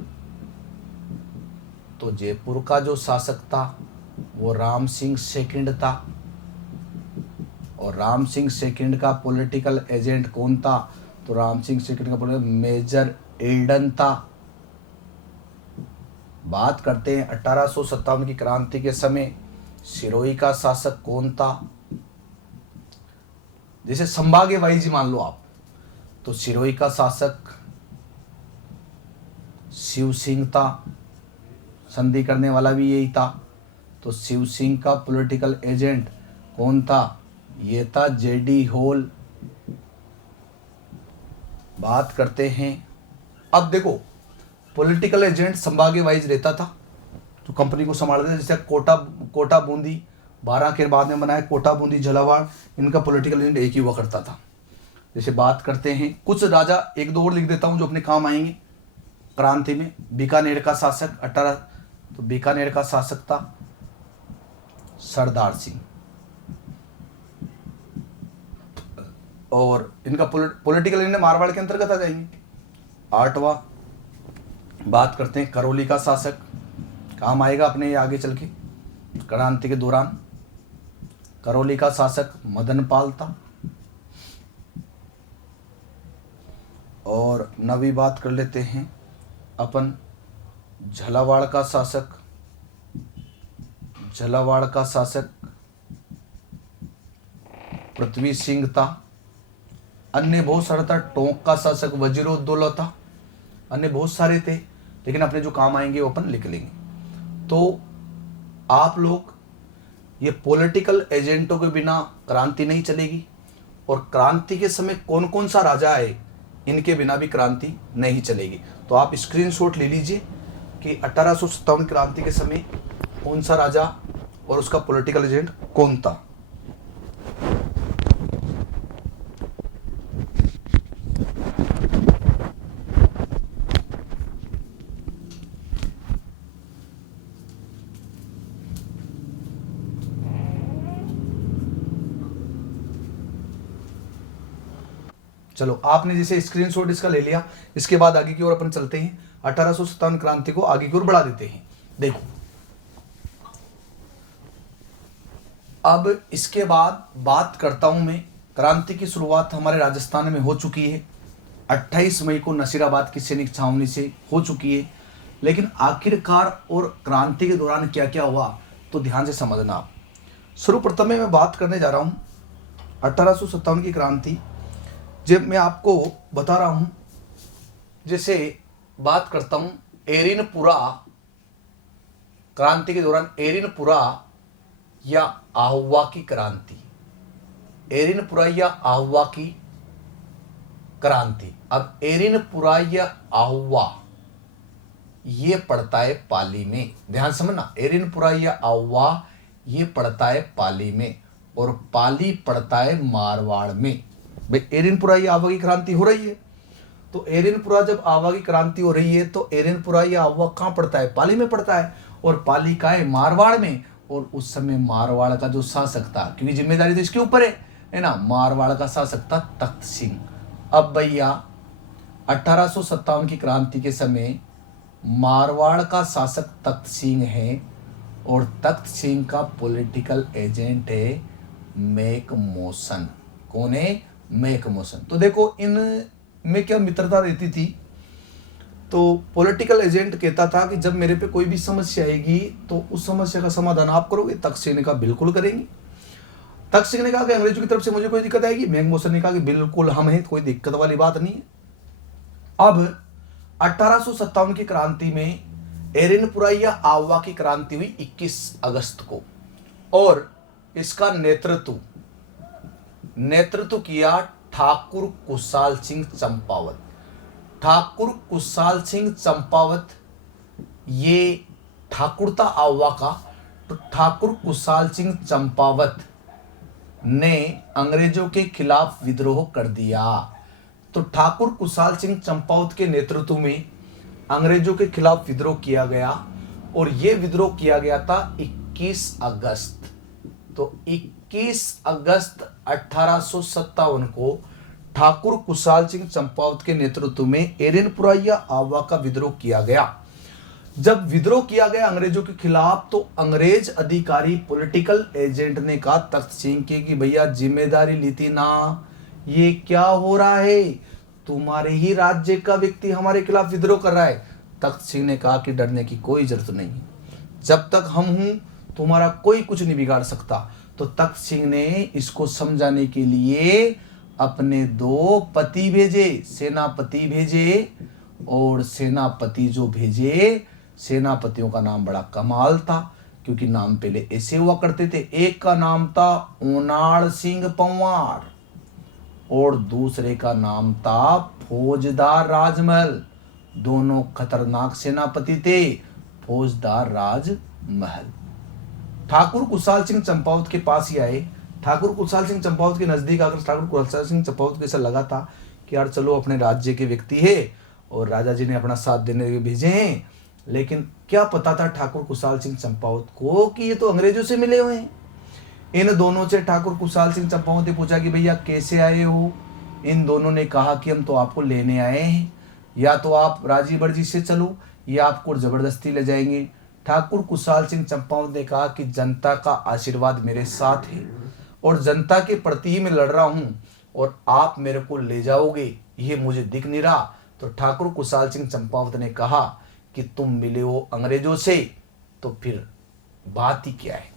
तो जयपुर का जो शासक था वो राम सिंह सेकंड था, और राम सिंह सेकंड का पॉलिटिकल एजेंट कौन था? तो राम सिंह सेकंड का पॉलिटिकल मेजर एल्डन था। बात करते हैं 1857 की क्रांति के समय सिरोही का शासक कौन था? जैसे संभाग्य वाइज मान लो आप, तो सिरोही का शासक शिव सिंह था, संधि करने वाला भी यही था। तो शिव सिंह का पॉलिटिकल एजेंट कौन था? ये था जेडी होल। बात करते हैं, अब देखो पॉलिटिकल एजेंट संभाग्य वाइज रहता था, तो कंपनी को संभालते थे। जैसे कोटा बूंदी 12 के बाद में बनाया, कोटा बूंदी झालावाड़, इनका पॉलिटिकल एजेंट एक ही हुआ करता था। जैसे बात करते हैं कुछ राजा, एक दो और लिख देता हूं जो अपने काम आएंगे क्रांति में। बीकानेर का शासक 18, तो बीकानेर का शासक था सरदार सिंह, और इनका पॉलिटिकल एजेंट मारवाड़ के अंतर्गत आ जाएंगे। 8वां बात करते हैं करौली का शासक, काम आएगा अपने ये आगे चल के क्रांति के दौरान। करौली का शासक मदन पाल था। और 9वीं बात कर लेते हैं अपन झालावाड़ का शासक। झालावाड़ का शासक पृथ्वी सिंह था। अन्य बहुत सारा था। टोंक का शासक वजीरुद्दौला था। अन्य बहुत सारे थे, लेकिन अपने जो काम आएंगे वो अपन लिख लेंगे। तो आप लोग ये पॉलिटिकल एजेंटों के बिना क्रांति नहीं चलेगी, और क्रांति के समय कौन कौन सा राजा है इनके बिना भी क्रांति नहीं चलेगी। तो आप स्क्रीनशॉट ले लीजिए कि 1857 क्रांति के समय कौन सा राजा और उसका पॉलिटिकल एजेंट कौन था। चलो आपने जैसे स्क्रीनशॉट इसका ले लिया, इसके बाद आगे की ओर अपन चलते हैं। 1857 क्रांति को आगे की ओर बढ़ा देते हैं। देखो अब इसके बाद बात करता हूं मैं, क्रांति की शुरुआत हमारे राजस्थान में हो चुकी है। 28 मई को नसीराबाद की सैनिक छावनी से हो चुकी है। लेकिन आखिरकार और क्रांति के दौरान क्या क्या हुआ, तो ध्यान से समझना आप। सर्वप्रथम में मैं बात करने जा रहा हूं 1857 की क्रांति। जब मैं आपको बता रहा हूं, जैसे बात करता हूं एरिनपुरा क्रांति के दौरान, एरिनपुरा या आहुआ की क्रांति, एरिनपुरा या आहुआ की क्रांति। अब एरिनपुरा या आहुआ ये पड़ता है पाली में, ध्यान समझना। एरिनपुरा या आहुआ ये पड़ता है पाली में, और पाली पड़ता है मारवाड़ में। भाई एरिनपुरा या आहुआ की क्रांति हो रही है, तो एरिनपुरा जब आहुआ की क्रांति हो रही है तो एरिनपुरा या आहुआ कहाँ पड़ता है? पाली में पड़ता है। और पाली का है? मारवाड़ में। और उस समय मारवाड़ का जो शासक था, क्योंकि जिम्मेदारी तो इसके ऊपर है ना, मारवाड़ का शासक था तख्त सिंह। अब भैया 1857 की क्रांति के समय मारवाड़ का शासक तख्त सिंह है, और तख्त सिंह का पॉलिटिकल एजेंट है मैकमोहन। कौन है? मैकमोहन। तो देखो इन में क्या मित्रता रहती थी। तो पॉलिटिकल एजेंट कहता था कि जब मेरे पे कोई भी समस्या आएगी तो उस समस्या का समाधान आप करोगे? तख्त सिंह ने कहा बिल्कुल करेंगे। तख्त सिंह ने कहा कि अंग्रेजों की तरफ से मुझे कोई दिक्कत आएगी? मैकमोहन ने कहा कि बिल्कुल हम हैं, कोई दिक्कत वाली बात नहीं है। अब 1857 की क्रांति में एरिनपुरा या आहुआ की क्रांति हुई 21 अगस्त को, और इसका नेतृत्व किया ठाकुर कुशाल सिंह चंपावत। ठाकुर कुशाल सिंह चंपावत ये ठाकुर था आहुआ का। तो ठाकुर कुशाल सिंह चंपावत ने अंग्रेजों के खिलाफ विद्रोह कर दिया। तो ठाकुर कुशाल सिंह चंपावत के नेतृत्व में अंग्रेजों के खिलाफ विद्रोह किया गया, और यह विद्रोह किया गया था 21 अगस्त। तो 21 अगस्त 1857 को ठाकुर कुशाल सिंह चंपावत के नेतृत्व में एरिनपुरा या आहुआ का विद्रोह किया गया। जब विद्रोह किया गया अंग्रेजों के खिलाफ, तो अंग्रेज अधिकारी पॉलिटिकल एजेंट ने कहा तख्त सिंह की कि भैया जिम्मेदारी ली थी ना, ये क्या हो रहा है? तुम्हारे ही राज्य का व्यक्ति हमारे खिलाफ विद्रोह कर रहा है। तख्त सिंह ने कहा कि डरने की कोई जरूरत नहीं, जब तक हम हूं तुम्हारा कोई कुछ नहीं बिगाड़ सकता। तो तख्त सिंह ने इसको समझाने के लिए अपने 2 पति भेजे, सेनापति भेजे। और सेनापति जो भेजे, सेनापतियों का नाम बड़ा कमाल था, क्योंकि नाम पहले ऐसे हुआ करते थे। एक का नाम था ओनाड़ सिंह पंवार और दूसरे का नाम था फौजदार राजमहल। दोनों खतरनाक सेनापति थे, फौजदार राजमहल। ठाकुर कुशाल सिंह चंपावत के पास ही आए। ठाकुर कुशाल सिंह चंपावत के नजदीक आकर ठाकुर कुशाल सिंह चंपावत को ऐसा लगा था कि यार चलो, अपने राज्य के व्यक्ति है और राजा जी ने अपना साथ देने के लिए भेजे हैं, लेकिन क्या पता था ठाकुर कुशाल सिंह चंपावत को कि ये तो अंग्रेजों से मिले हुए हैं। इन दोनों से ठाकुर कुशाल सिंह चंपावत ने पूछा कि भैया कैसे आए हो। इन दोनों ने कहा कि हम तो आपको लेने आए हैं, या तो आप राजी मर्जी से चलो या आपको जबरदस्ती ले जाएंगे। ठाकुर कुशाल सिंह चंपावत ने कहा कि जनता का आशीर्वाद मेरे साथ है और जनता के प्रति ही मैं लड़ रहा हूं, और आप मेरे को ले जाओगे ये मुझे दिख नहीं रहा। तो ठाकुर कुशाल सिंह चंपावत ने कहा कि तुम मिले हो अंग्रेजों से, तो फिर बात ही क्या है,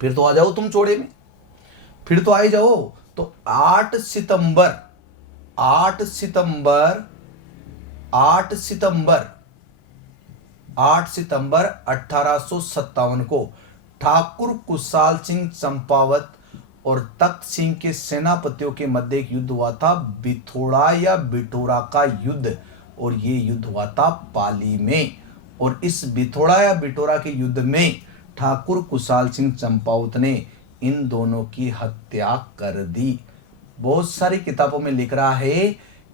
फिर तो आ जाओ तुम चौड़े में, फिर तो आ ही जाओ। तो 8 सितंबर 8 सितंबर 1857 को ठाकुर कुशाल सिंह चंपावत और तख्त सिंह के सेनापतियों के मध्य एक युद्ध हुआ था, बिथोड़ा या बिटोरा का युद्ध। और ये युद्ध हुआ था पाली में। और इस बिथोड़ा या बिटोरा के युद्ध में ठाकुर कुशाल सिंह चंपावत ने इन दोनों की हत्या कर दी। बहुत सारी किताबों में लिख रहा है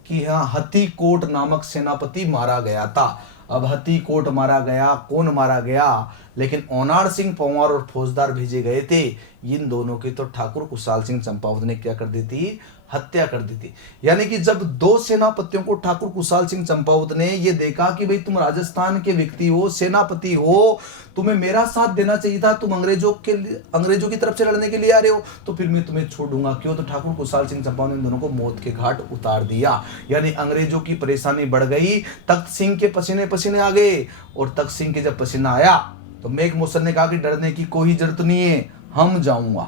कि हाँ, हथीकोट नामक सेनापति मारा गया था। अब हथीकोट मारा गया, कौन मारा गया, लेकिन ओनाड़ सिंह पंवार और फौजदार भेजे गए थे। इन दोनों की तो ठाकुर कुशाल सिंह चंपावत ने क्या कर दी थी, हत्या कर दी थी। यानी कि जब 2 सेनापतियों को ठाकुर कुशाल सिंह चंपावत ने ये देखा कि भाई तुम राजस्थान के व्यक्ति हो, सेनापति हो, तुम्हें मेरा साथ देना चाहिए था, तुम अंग्रेजों की तरफ से लड़ने के लिए आ रहे हो, तो फिर मैं तुम्हें छोड़ दूंगा क्यों। तो ठाकुर कुशाल सिंह चंपावत ने इन दोनों को मौत के घाट उतार दिया। यानी अंग्रेजों की परेशानी बढ़ गई, तख्त सिंह के पसीने पसीने आ गए। और तख्त सिंह के जब पसीना आया तो मेघ मौसन ने कहा कि डरने की कोई जरूरत नहीं है, हम जाऊंगा,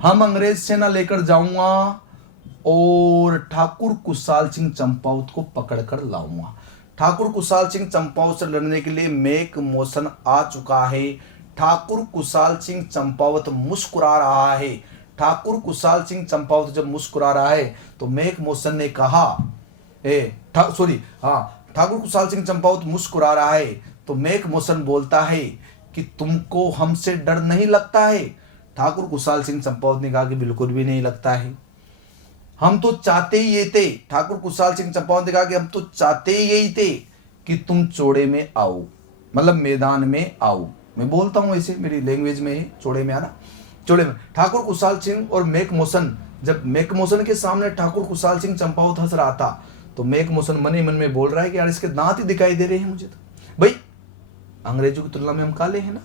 हम अंग्रेज सेना लेकर जाऊंगा और ठाकुर कुशाल सिंह चंपावत को पकड़कर लाऊंगा। ठाकुर कुशाल सिंह चंपावत से लड़ने के लिए मेघ मौसन आ चुका है। ठाकुर कुशाल सिंह चंपावत मुस्कुरा रहा है। ठाकुर कुशाल सिंह चंपावत जब मुस्कुरा रहा है तो मेघ मौसन ने कहा, ठाकुर कुशाल सिंह चंपावत मुस्कुरा रहा है तो मेघ मौसन बोलता है कि तुमको हमसे डर नहीं लगता है। ठाकुर कुशाल सिंह चंपावत ने कहा कि बिल्कुल भी नहीं लगता है, हम तो चाहते ही ये थे। ठाकुर कुशाल सिंह चंपावत ने कहा कि हम तो चाहते ही यही थे कि तुम चौड़े में आओ, मतलब मैदान में आओ। मैं बोलता हूं ऐसे, मेरी लैंग्वेज में है चौड़े में आना, चौड़े में। ठाकुर कुशाल सिंह और मेघ मौसन, जब मेघ मौसन के सामने ठाकुर कुशाल सिंह चंपावत हंस रहा था तो मेघ मौसन मन ही मन में बोल रहा है कि यार इसके दांत ही दिखाई दे रहे हैं मुझे, तो भाई अंग्रेजों की तुलना में हम काले हैं ना।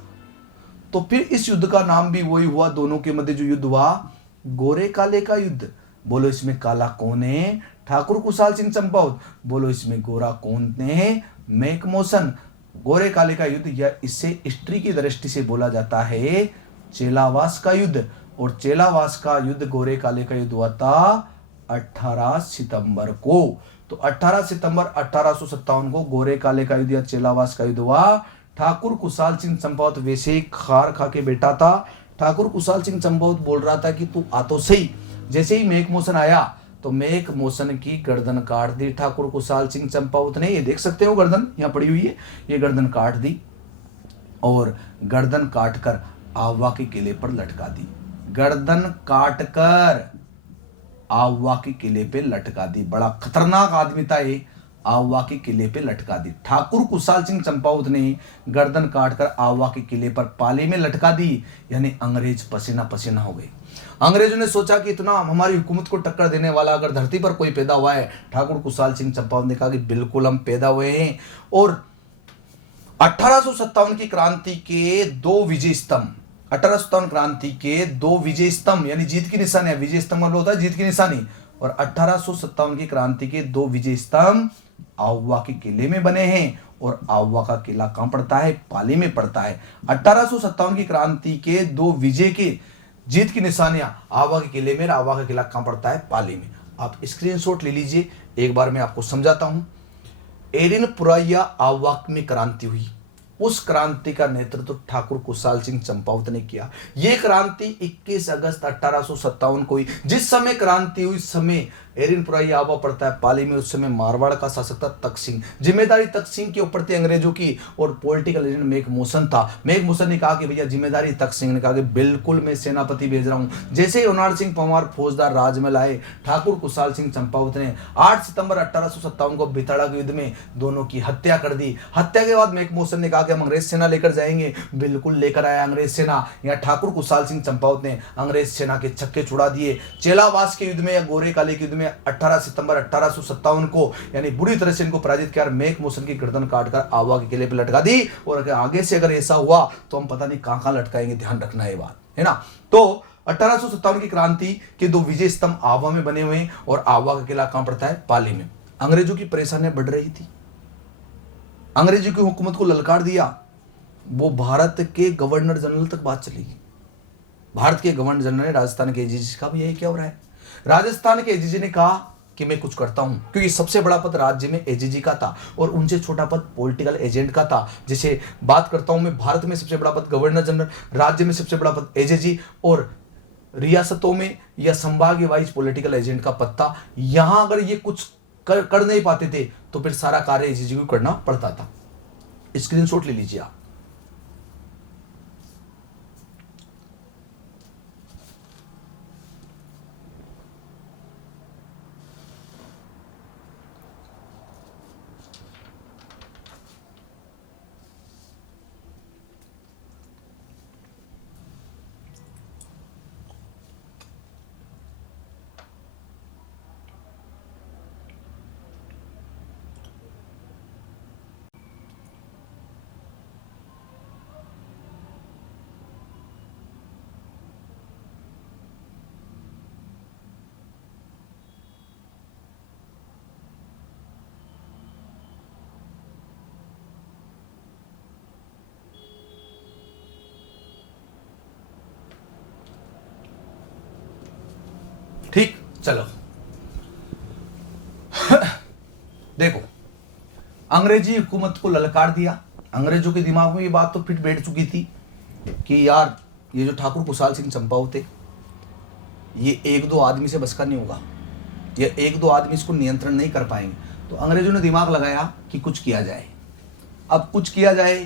तो फिर इस युद्ध का नाम भी वही हुआ, दोनों के मध्य जो युद्ध हुआ, गोरे काले का युद्ध। बोलो इसमें काला कौन है, ठाकुर कुशाल सिंह चंपावत। बोलो इसमें गोरा कौन है, मेघ मौसन। गोरे काले का युद्ध, या इससे हिस्ट्री की दृष्टि से बोला जाता है चेलावास का युद्ध। और चेलावास का युद्ध, गोरे काले का युद्ध हुआ था 18 सितंबर को। तो 18 सितंबर 1857 को गोरे काले का युद्ध या चेलावास का युद्ध हुआ। ठाकुर कुशाल सिंह चंपावत वैसे ही खार खा के बैठा था। ठाकुर कुशाल सिंह चंपावत बोल रहा था कि तू आ तो सही। जैसे ही मेघ मौसन आया तो मेघ मौसन की गर्दन काट दी ठाकुर कुशाल सिंह चंपावत ने। ये देख सकते हो गर्दन यहाँ पड़ी हुई है, ये गर्दन काट दी और गर्दन काटकर आवा के किले पर लटका दी। गर्दन काटकर आवा के किले पे लटका दी। बड़ा खतरनाक आदमी था ये, आवा के किले पे लटका दी। ठाकुर कुशाल सिंह चंपावत ने गर्दन काटकर आवा के किले पर पाले में लटका दी। यानी अंग्रेज पसीना पसीना हो गए। अंग्रेजों ने सोचा कि इतना हमारी हुकूमत को टक्कर देने वाला अगर धरती पर कोई पैदा हुआ है, ठाकुर कुशाल सिंह चंपावत ने कहा कि बिल्कुल हम पैदा हुए हैं। और 1857 की क्रांति के 2 विजय स्तंभ, 1857 क्रांति के 2 विजय स्तंभ यानी जीत की निशानी, विजय स्तंभ मतलब होता है जीत की निशानी। और 1857 की क्रांति के 2 विजय स्तंभ आउवा के किले में बने हैं। और आउवा का किला कहां पड़ता है, पाली में पड़ता है। 1857 की क्रांति के 2 विजय के जीत की निशानियां, आवा के किले में, आवा का किला कहां पड़ता है? पाली में। आप स्क्रीनशॉट ले लीजिए, एक बार मैं आपको समझाता हूं। एरिन पुरैया आवाक में क्रांति हुई, उस क्रांति का नेतृत्व ठाकुर कुशाल सिंह चंपावत ने किया। यह क्रांति 21 अगस्त 1857 को हुई। जिस समय क्रांति हुई, उस समय एरिन पुरैया आवा पड़ता है पाली में। उस समय मारवाड़ का शासक था तख्त सिंह, जिम्मेदारी तख्त सिंह के ऊपर थी अंग्रेजों की, और पॉलिटिकल एजेंट मेघमोशन था। मेघमोशन ने कहा कि भैया जिम्मेदारी तख्त सिंह ने कहा कि बिल्कुल मैं सेनापति भेज रहा हूं। जैसे ही रोनाल्ड सिंह पंवार फौजदार राज में लाए, ठाकुर कुशाल सिंह चंपावत ने 8 सितंबर 1857 को भितड़ा के युद्ध में दोनों की हत्या कर दी। हत्या के बाद मेघमोशन ने कहा कि हम अंग्रेज सेना लेकर जाएंगे। बिल्कुल लेकर आया अंग्रेज सेना। यहाँ ठाकुर कुशाल सिंह चंपावत ने अंग्रेज सेना के छक्के छुड़ा दिए। चेलावास के युद्ध में या गोरे काले के युद्ध में 18 सितंबर 1857 को यानी बुरी तरह से इनको पराजित किया। मेघमोशन की गर्दन काटकर आवा के किले पर लटका दी। और आगे से अगर ऐसा हुआ तो हम पता नहीं कहां लटकाएंगे, ध्यान रखना ये बात है ना। तो 1857 की क्रांति के 2 विजय स्तंभ आवा में बने हुए हैं, और आवा का किला कहां पड़ता है? पाली में। अंग्रेजों की परेशानियां बढ़ रही थी, अंग्रेजों की हुकूमत को ललकार दिया। वो भारत के गवर्नर जनरल तक बात चलेगी। भारत के गवर्नर जनरल ने राजस्थान के एजीजी से कहा भैया ये क्या हो रहा है? राजस्थान के एजीजी ने कहा कि मैं कुछ करता हूं, क्योंकि सबसे बड़ा पद राज्य में एजीजी का था और उनसे छोटा पद पॉलिटिकल एजेंट का था। जैसे बात करता हूं मैं, भारत में सबसे बड़ा पद गवर्नर जनरल, राज्य में सबसे बड़ा पद एजीजी, और रियासतों में या संभागीय वाइज पॉलिटिकल एजेंट का पद था। यहां अगर ये कुछ कर नहीं पाते थे तो फिर सारा कार्य एजीजी को करना पड़ता था। स्क्रीनशॉट ले लीजिए आप। ठीक, चलो देखो, अंग्रेजी हुकूमत को ललकार दिया। अंग्रेजों के दिमाग में ये बात तो फिट बैठ चुकी थी कि यार ये जो ठाकुर कुशाल सिंह चंपावत है, ये 1-2 आदमी से बस का नहीं होगा, ये 1-2 आदमी इसको नियंत्रण नहीं कर पाएंगे। तो अंग्रेजों ने दिमाग लगाया कि कुछ किया जाए। अब कुछ किया जाए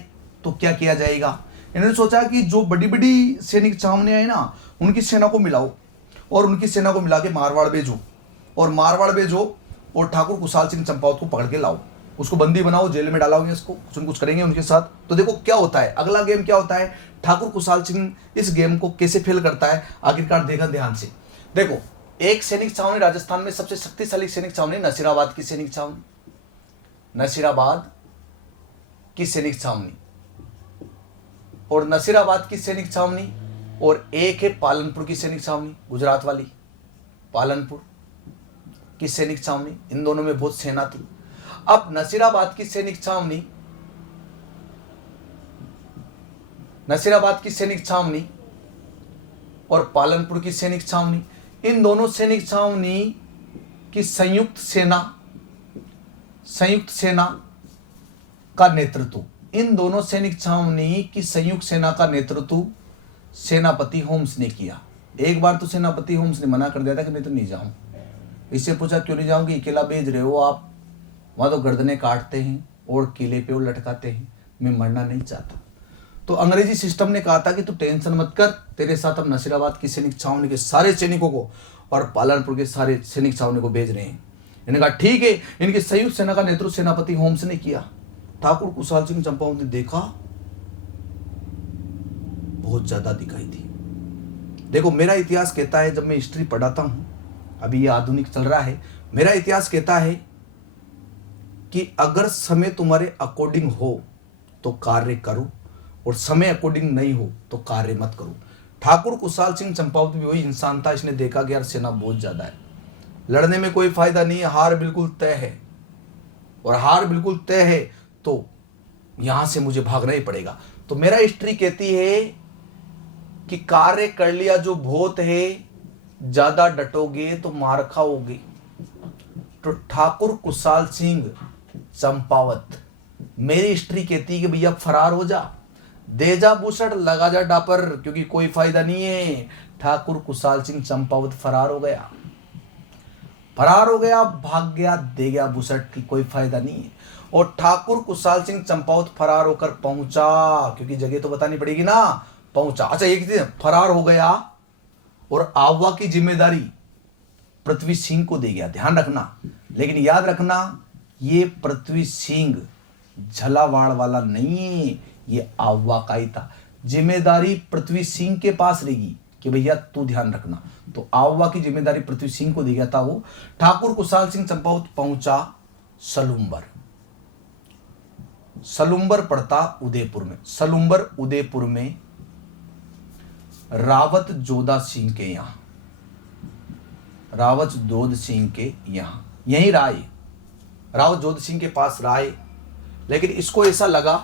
तो क्या किया जाएगा? इन्होंने सोचा कि जो बड़ी बड़ी सैनिक छावनियां हैं ना, उनकी सेना को मिलाओ और उनकी सेना को मिला के मारवाड़ भेजो, और मारवाड़ भेजो और ठाकुर कुशाल सिंह चंपावत को पकड़ के लाओ, उसको बंदी बनाओ, जेल में डालोगे, इसको कुछ न कुछ करेंगे उनके साथ। तो देखो क्या होता है, अगला गेम क्या होता है, ठाकुर कुशाल सिंह इस गेम को कैसे फेल करता है आखिरकार देखा ध्यान से। देखो, एक सैनिक छावनी राजस्थान में सबसे शक्तिशाली सैनिक छावनी नसीराबाद की सैनिक छावनी, नसीराबाद की सैनिक छावनी, और नसीराबाद की सैनिक छावनी, और एक है पालनपुर की सैनिक छावनी, गुजरात वाली पालनपुर की सैनिक छावनी। इन दोनों में बहुत सेना थी। अब नसीराबाद की सैनिक छावनी, नसीराबाद की सैनिक छावनी और पालनपुर की सैनिक छावनी, इन दोनों सैनिक छावनी की संयुक्त सेना का नेतृत्व, इन दोनों सैनिक छावनी की संयुक्त सेना का नेतृत्व सेनापति होम्स ने किया। एक बार तो सेनापति होम्स ने मना कर दिया था कि मैं तो नहीं जाऊं। इससे पूछा क्यों नहीं जाऊंगी, अकेला भेज रहे हो आप, वहां तो गर्दनें काटते हैं और किले पे वो लटकाते हैं, मैं मरना नहीं चाहता। तो अंग्रेजी सिस्टम ने कहा था कि तू टेंशन मत कर, तेरे साथ हम नसीराबाद की सैनिक छावनी के सारे सैनिकों को और पालनपुर के सारे सैनिक छावनी को भेज रहे हैं। इन्होंने कहा ठीक है। इनकी संयुक्त सेना का नेतृत्व सेनापति होम्स ने किया। ठाकुर कुशाल सिंह चंपावत ने देखा, बहुत ज्यादा दिखाई थी। देखो, मेरा इतिहास कहता है, जब मैं हिस्ट्री पढ़ाता हूं, अभी ये आधुनिक चल रहा है, मेरा इतिहास कहता है कि अगर समय तुम्हारे अकॉर्डिंग हो तो कार्य करो, और समय अकॉर्डिंग नहीं हो तो कार्य मत करो। ठाकुर कुशाल सिंह चंपावत भी वही इंसान था। इसने देखा कि यार सेना बहुत ज्यादा है, लड़ने में कोई फायदा नहीं है, हार बिल्कुल तय है, और हार बिल्कुल तय है तो यहां से मुझे भागना ही पड़ेगा। तो मेरा हिस्ट्री कहती है कि कार्य कर लिया जो बहुत है, ज्यादा डटोगे तो मार खाओगे। तो ठाकुर कुशाल सिंह चंपावत, मेरी हिस्ट्री कहती है कि भैया फरार हो जा, दे जा बुसट, लगा जा डापर, क्योंकि कोई फायदा नहीं है। ठाकुर कुशाल सिंह चंपावत फरार हो गया, भाग गया, दे गया बुसट की कोई फायदा नहीं है। और ठाकुर कुशाल सिंह चंपावत फरार होकर पहुंचा, क्योंकि जगह तो बतानी पड़ेगी ना, पहुंचा। अच्छा एक दिन फरार हो गया और आवा की जिम्मेदारी पृथ्वी सिंह को दे गया, ध्यान रखना। लेकिन याद रखना, ये पृथ्वी सिंह झलावाड़ वाला नहीं, ये आवा का ही था। जिम्मेदारी पृथ्वी सिंह के पास रहेगी कि भैया तू ध्यान रखना। तो आवा की जिम्मेदारी पृथ्वी सिंह को दी गया था वो। ठाकुर कुशाल सिंह चंपावत पहुंचा सलुम्बर, सलुम्बर पड़ता उदयपुर में, सलुम्बर उदयपुर में रावत जोधा सिंह के यहां, रावत जोध सिंह के यहां, यही राय, रावत जोध सिंह के पास राय। लेकिन इसको ऐसा लगा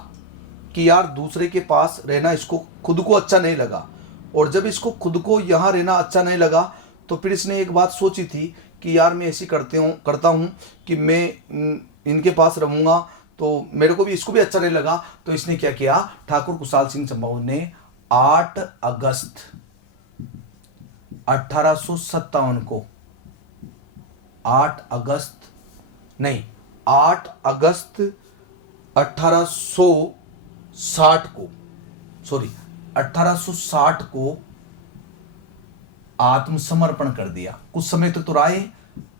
कि यार दूसरे के पास रहना इसको खुद को अच्छा नहीं लगा, और जब इसको खुद को यहाँ रहना अच्छा नहीं लगा तो फिर इसने एक बात सोची थी कि यार मैं ऐसी करता हूँ कि मैं इनके पास रहूँगा तो मेरे को भी, इसको भी अच्छा नहीं लगा। तो इसने क्या किया, ठाकुर कुशाल सिंह चंपावत ने 8 अगस्त 1857 को, 8 अगस्त 1860 को आत्मसमर्पण कर दिया। कुछ समय तो राय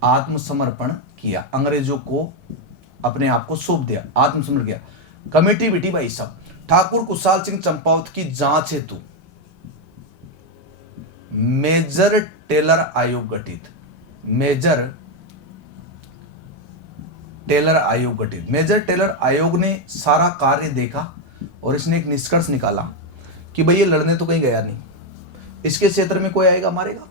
आत्मसमर्पण किया, अंग्रेजों को अपने आप को सौंप दिया, आत्मसमर्पण किया। कमेटी बिठी भाई साहब, ठाकुर कुशाल सिंह चंपावत की जांच हेतु मेजर टेलर आयोग गठित, मेजर टेलर आयोग ने सारा कार्य देखा और इसने एक निष्कर्ष निकाला कि भाई ये लड़ने तो कहीं गया नहीं, इसके क्षेत्र में कोई आएगा मारेगा।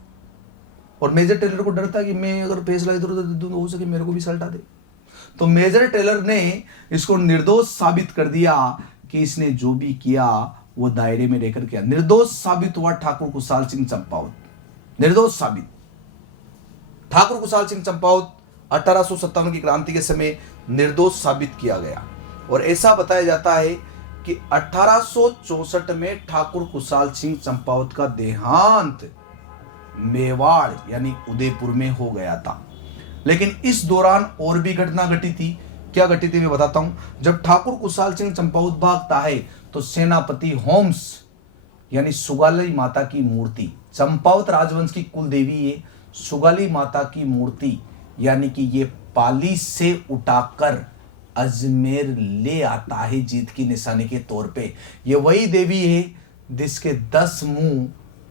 और मेजर टेलर को डर था कि मैं अगर फैसला इधर उधर दूं तो हो सके मेरे को भी सल्टा दे। तो मेजर टेलर ने इसको निर्दोष साबित कर दिया कि इसने जो भी किया वो दायरे में रहकर किया। निर्दोष साबित हुआ ठाकुर कुशाल सिंह चंपावत, निर्दोष साबित। ठाकुर कुशाल सिंह चंपावत 1857 की क्रांति के समय निर्दोष साबित किया गया। और ऐसा बताया जाता है कि 1864 में ठाकुर कुशाल सिंह चंपावत का देहांत मेवाड़ यानी उदयपुर में हो गया था। लेकिन इस दौरान और भी घटना घटी थी। क्या घटी थी मैं बताता हूं। जब ठाकुर कुशाल सिंह चंपावत भागता है तो सेनापति होम्स यानी सुगाली माता की मूर्ति, चंपावत राजवंश की कुल देवी है सुगाली माता की मूर्ति, यानी कि ये पाली से उठाकर अजमेर ले आता है जीत की निशानी के तौर पे। ये वही देवी है जिसके 10 मुंह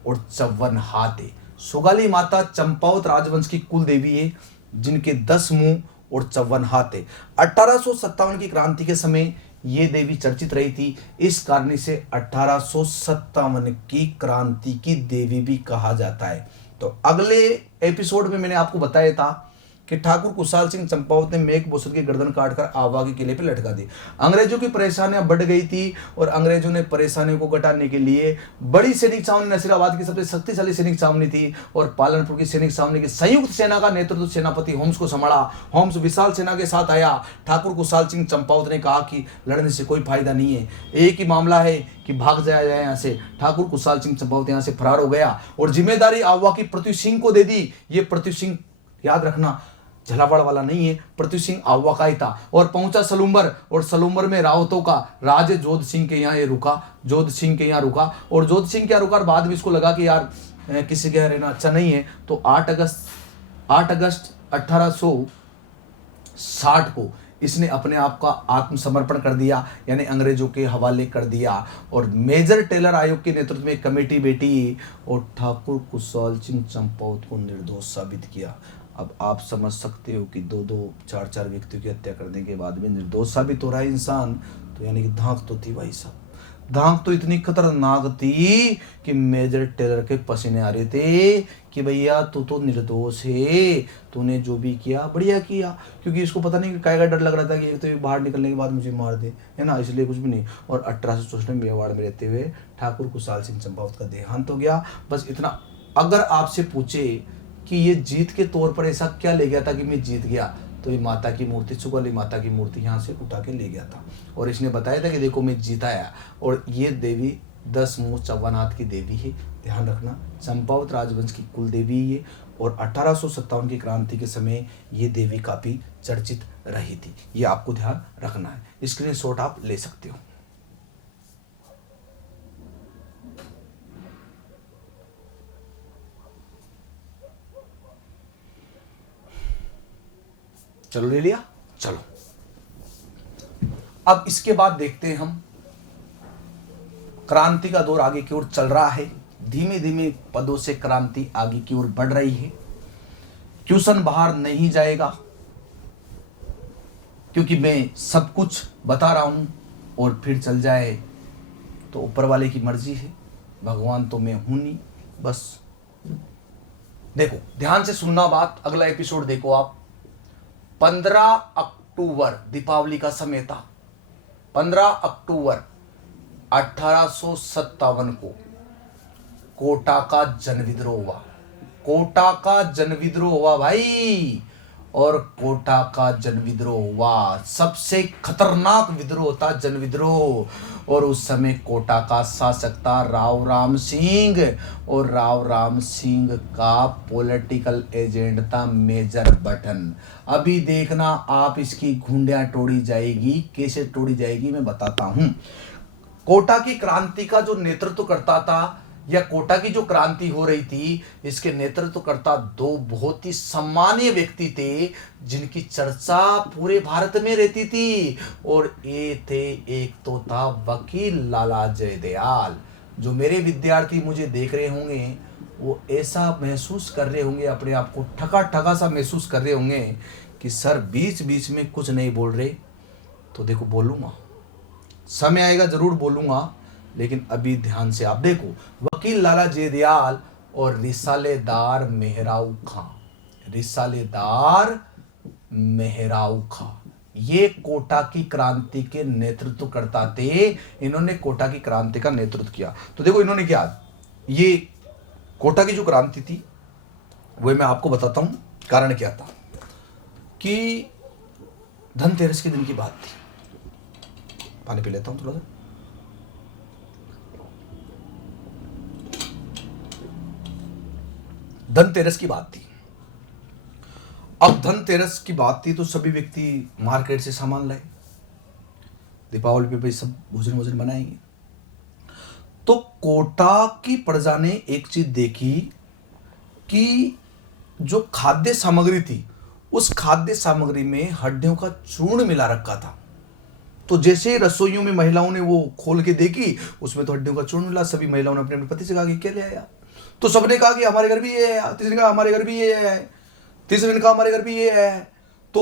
और 54 हाथ है। सुगाली माता चंपावत राजवंश की कुल देवी है जिनके 10 मुंह और 54 हाथ है। 1857 की क्रांति के समय ये देवी चर्चित रही थी, इस कारण से 1857 की क्रांति की देवी भी कहा जाता है। तो अगले एपिसोड में मैंने आपको बताया था कि ठाकुर कुशाल सिंह चंपावत ने मेघ बसुर की गर्दन काटकर आवा के किले पर लटका दी। अंग्रेजों की परेशानियां बढ़ गई थी और अंग्रेजों ने परेशानियों को घटाने के लिए बड़ी सैनिक छावनी नसीराबाद की सबसे शक्तिशाली सैनिक छावनी थी और पालनपुर की सैनिक छावनी की संयुक्त सेना का नेतृत्व सेनापति होम्स को संभाला। होम्स विशाल सेना के साथ आया। ठाकुर कुशाल सिंह चंपावत ने कहा कि लड़ने से कोई फायदा नहीं है, एक ही मामला है कि भाग जाया जाए यहाँ से। ठाकुर कुशाल सिंह चंपावत यहाँ से फरार हो गया और जिम्मेदारी आवा की पृथ्वी सिंह को दे दी। ये पृथ्वी सिंह याद रखना झलावाड़ वाला नहीं है, पृथ्वी सिंह आवा का ही था। और पहुंचा सलुम्बर और सलुम्बर में रावतों का राज जोध सिंह के यहाँ ये रुका, जोध सिंह के यहाँ रुका और जोध सिंह क्या रुका। बाद में इसको लगा कि यार किसी के यहाँ रहना अच्छा नहीं है, तो 8 अगस्त 1860 को इसने अपने आप का आत्मसमर्पण कर दिया, यानी अंग्रेजों के हवाले कर दिया। और मेजर टेलर आयोग के नेतृत्व में कमेटी बैठी और ठाकुर कुशाल सिंह चंपावत को निर्दोष साबित किया। अब आप समझ सकते हो कि 2-2, 4-4 व्यक्तियों की हत्या करने के बाद भी निर्दोष साबित हो रहा है इंसान, तो यानी कि धाक तो थी भाई साहब, धाक तो इतनी खतरनाक थी कि मेजर टेलर के पसीने आ रहे थे कि भैया तू तो निर्दोष है, तूने जो भी किया बढ़िया किया। क्योंकि इसको पता नहीं काय का डर लग रहा था कि एक तो ये बाहर निकलने के बाद मुझे मार दे, है ना, इसलिए कुछ भी नहीं। और 1864 में मेवाड़ में रहते हुए ठाकुर कुशाल सिंह चंपावत का देहांत हो गया। बस इतना। अगर आपसे पूछे कि ये जीत के तौर पर ऐसा क्या ले गया था कि मैं जीत गया, तो ये माता की मूर्ति, सुगली माता की मूर्ति यहाँ से उठा के ले गया था और इसने बताया था कि देखो मैं जीताया। और ये देवी 10 मुँह 54 हाथ की देवी है, ध्यान रखना। चंपावत राजवंश की कुल देवी ये। और 1857 की क्रांति के समय ये देवी काफ़ी चर्चित रही थी, ये आपको ध्यान रखना है। स्क्रीनशॉट आप ले सकते हो। चलो ले लिया। चलो अब इसके बाद देखते हैं हम, क्रांति का दौर आगे की ओर चल रहा है। धीमे धीमे पदों से क्रांति आगे की ओर बढ़ रही है। क्वेश्चन बाहर नहीं जाएगा क्योंकि मैं सब कुछ बता रहा हूं, और फिर चल जाए तो ऊपर वाले की मर्जी है, भगवान तो मैं हूं नहीं। बस देखो ध्यान से सुनना बात, अगला एपिसोड देखो आप। 15 अक्टूबर दीपावली का समय था। 15 अक्टूबर 1857 को कोटा का जन विद्रोह हुआ। कोटा का जन विद्रोह हुआ भाई। और कोटा का जन विद्रोह हुआ, सबसे खतरनाक विद्रोह था जन विद्रोह। और उस समय कोटा का शासक था राव राम सिंह, और राव राम सिंह का पॉलिटिकल एजेंट था मेजर बटन। अभी देखना आप, इसकी घुंडियां तोड़ी जाएगी, कैसे तोड़ी जाएगी मैं बताता हूं। कोटा की क्रांति का जो नेतृत्व करता था, या कोटा की जो क्रांति हो रही थी, इसके नेतृत्व करता 2 बहुत ही सम्मानीय व्यक्ति थे जिनकी चर्चा पूरे भारत में रहती थी। और ये थे, एक तो था वकील लाला जयदयाल। जो मेरे विद्यार्थी मुझे देख रहे होंगे वो ऐसा महसूस कर रहे होंगे, अपने आप को ठगा ठगा सा महसूस कर रहे होंगे कि सर बीच बीच में कुछ नहीं बोल रहे। तो देखो बोलूँगा, समय आएगा जरूर बोलूँगा, लेकिन अभी ध्यान से आप देखो। वकील लाला जयदयाल और रिसालेदार मेहराऊ खां, रिसालेदार मेहराऊ खां, ये कोटा की क्रांति के नेतृत्व करता थे। इन्होंने कोटा की क्रांति का नेतृत्व किया। तो देखो इन्होंने क्या, ये कोटा की जो क्रांति थी वो मैं आपको बताता हूं कारण क्या था। कि धनतेरस के दिन की बात थी। पानी पी लेता हूं थोड़ा सा। धनतेरस की बात थी। अब धनतेरस की बात थी तो सभी व्यक्ति मार्केट से सामान लाए। दीपावली पे भाई सब भोजन वोजन बनाएंगे। तो कोटा की प्रजा ने एक चीज देखी कि जो खाद्य सामग्री थी, उस खाद्य सामग्री में हड्डियों का चूर्ण मिला रखा था। तो जैसे रसोइयों में महिलाओं ने वो खोल के देखी, उसमें तो हड्डियों का चूर्ण मिला। सभी महिलाओं ने अपने अपने पति से कहा कि क्या ले आया। तो सबने कहा कि हमारे घर भी ये है, तीसरे ने कहा हमारे घर भी ये है, तीसरे ने कहा हमारे घर भी ये है। तो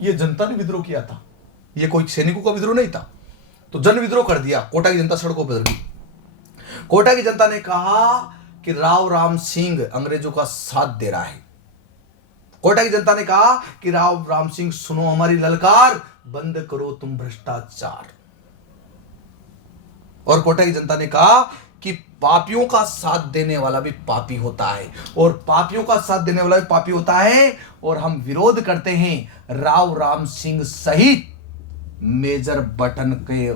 ये जनता ने विद्रोह किया था, ये कोई सैनिकों का विद्रोह नहीं था। तो जन विद्रोह कर दिया, कोटा की जनता सड़कों पर उतरी। कोटा की जनता ने कहा कि राव राम सिंह अंग्रेजों का साथ दे रहा है। कोटा की जनता ने कहा कि राव राम सिंह सुनो हमारी ललकार, बंद करो तुम भ्रष्टाचार। और कोटा की जनता ने कहा कि पापियों का साथ देने वाला भी पापी होता है, और पापियों का साथ देने वाला भी पापी होता है। और हम विरोध करते हैं राव राम सिंह सहित मेजर बटन के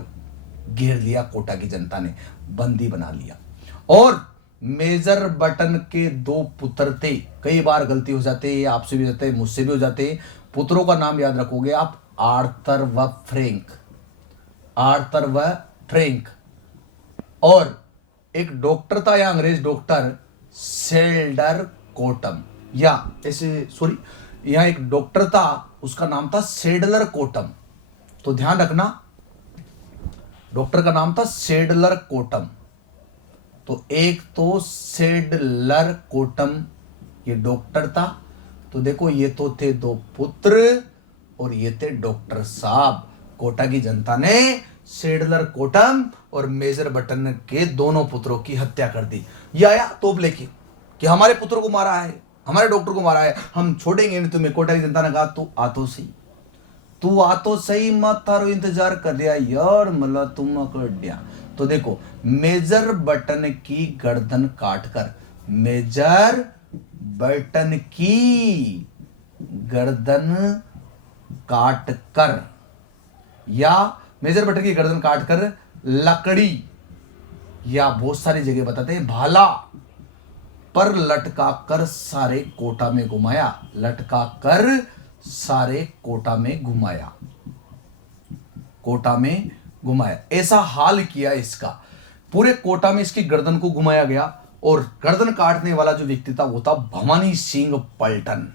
घेर लिया। कोटा की जनता ने बंदी बना लिया। और मेजर बटन के 2 पुत्र थे। कई बार गलती हो जाते है, आपसे भी हो जाते है, मुझसे भी हो जाते हैं। पुत्रों का नाम याद रखोगे आप, आर्थर व फ्रैंक, आर्थर व फ्रैंक। और एक डॉक्टर था या अंग्रेज डॉक्टर, सेल्डर कोटम, या ऐसे सॉरी, यहां एक डॉक्टर था, उसका नाम था सेडलर कोटम। तो ध्यान रखना, डॉक्टर का नाम था सेडलर कोटम। तो एक तो सेडलर कोटम ये डॉक्टर था। तो देखो ये तो थे 2 पुत्र और ये थे डॉक्टर साहब। कोटा की जनता ने सेडलर कोटम और मेजर बटन के दोनों पुत्रों की हत्या कर दी। ये आया तोप लेके कि हमारे पुत्र को मारा है, हमारे डॉक्टर को मारा है, हम छोड़ेंगे नहीं तुम्हें। कोटा की जनता ने कहा तू आ तो सही, मत थारो इंतजार कर लिया यार, मतलब तुम कर दिया। तो देखो, मेजर बटन की गर्दन काटकर, मेजर बटन की गर्दन काटकर, या मेजर बटन की गर्दन काटकर लकड़ी या बहुत सारी जगह बताते हैं भाला पर लटका कर सारे कोटा में घुमाया, लटका कर सारे कोटा में घुमाया, कोटा में घुमाया। ऐसा हाल किया इसका, पूरे कोटा में इसकी गर्दन को घुमाया गया। और गर्दन काटने वाला जो व्यक्ति था वो था भवानी सिंह पलटन,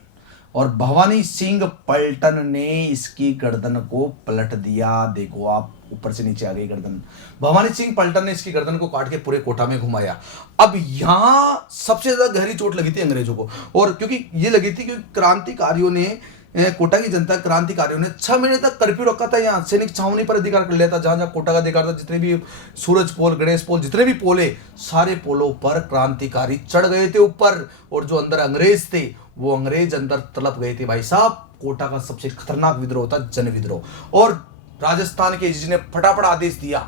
और भवानी सिंह पलटन ने इसकी गर्दन को पलट दिया। देखो आप, ऊपर से नीचे आ गई गर्दन। भवानी सिंह पलटन ने इसकी गर्दन को काट के पूरे कोटा में घुमाया। अब यहां सबसे ज्यादा गहरी चोट लगी थी अंग्रेजों को, और क्योंकि ये लगी थी क्योंकि क्रांतिकारियों ने, कोटा की जनता क्रांतिकारियों ने 6 महीने तक कर्फ्यू रखा था। यहाँ सैनिक छावनी पर अधिकार कर लिया था, जहां जहां कोटा का अधिकार था। जितने भी सूरज पोल, गणेश पोल, जितने भी पोल है, सारे पोलों पर क्रांतिकारी चढ़ गए थे ऊपर। और जो अंदर अंग्रेज थे, वो अंग्रेज अंदर तलब गए थे। भाई साहब, कोटा का सबसे खतरनाक विद्रोह था जन विद्रोह। और राजस्थान के एजीजी ने फटाफट आदेश दिया,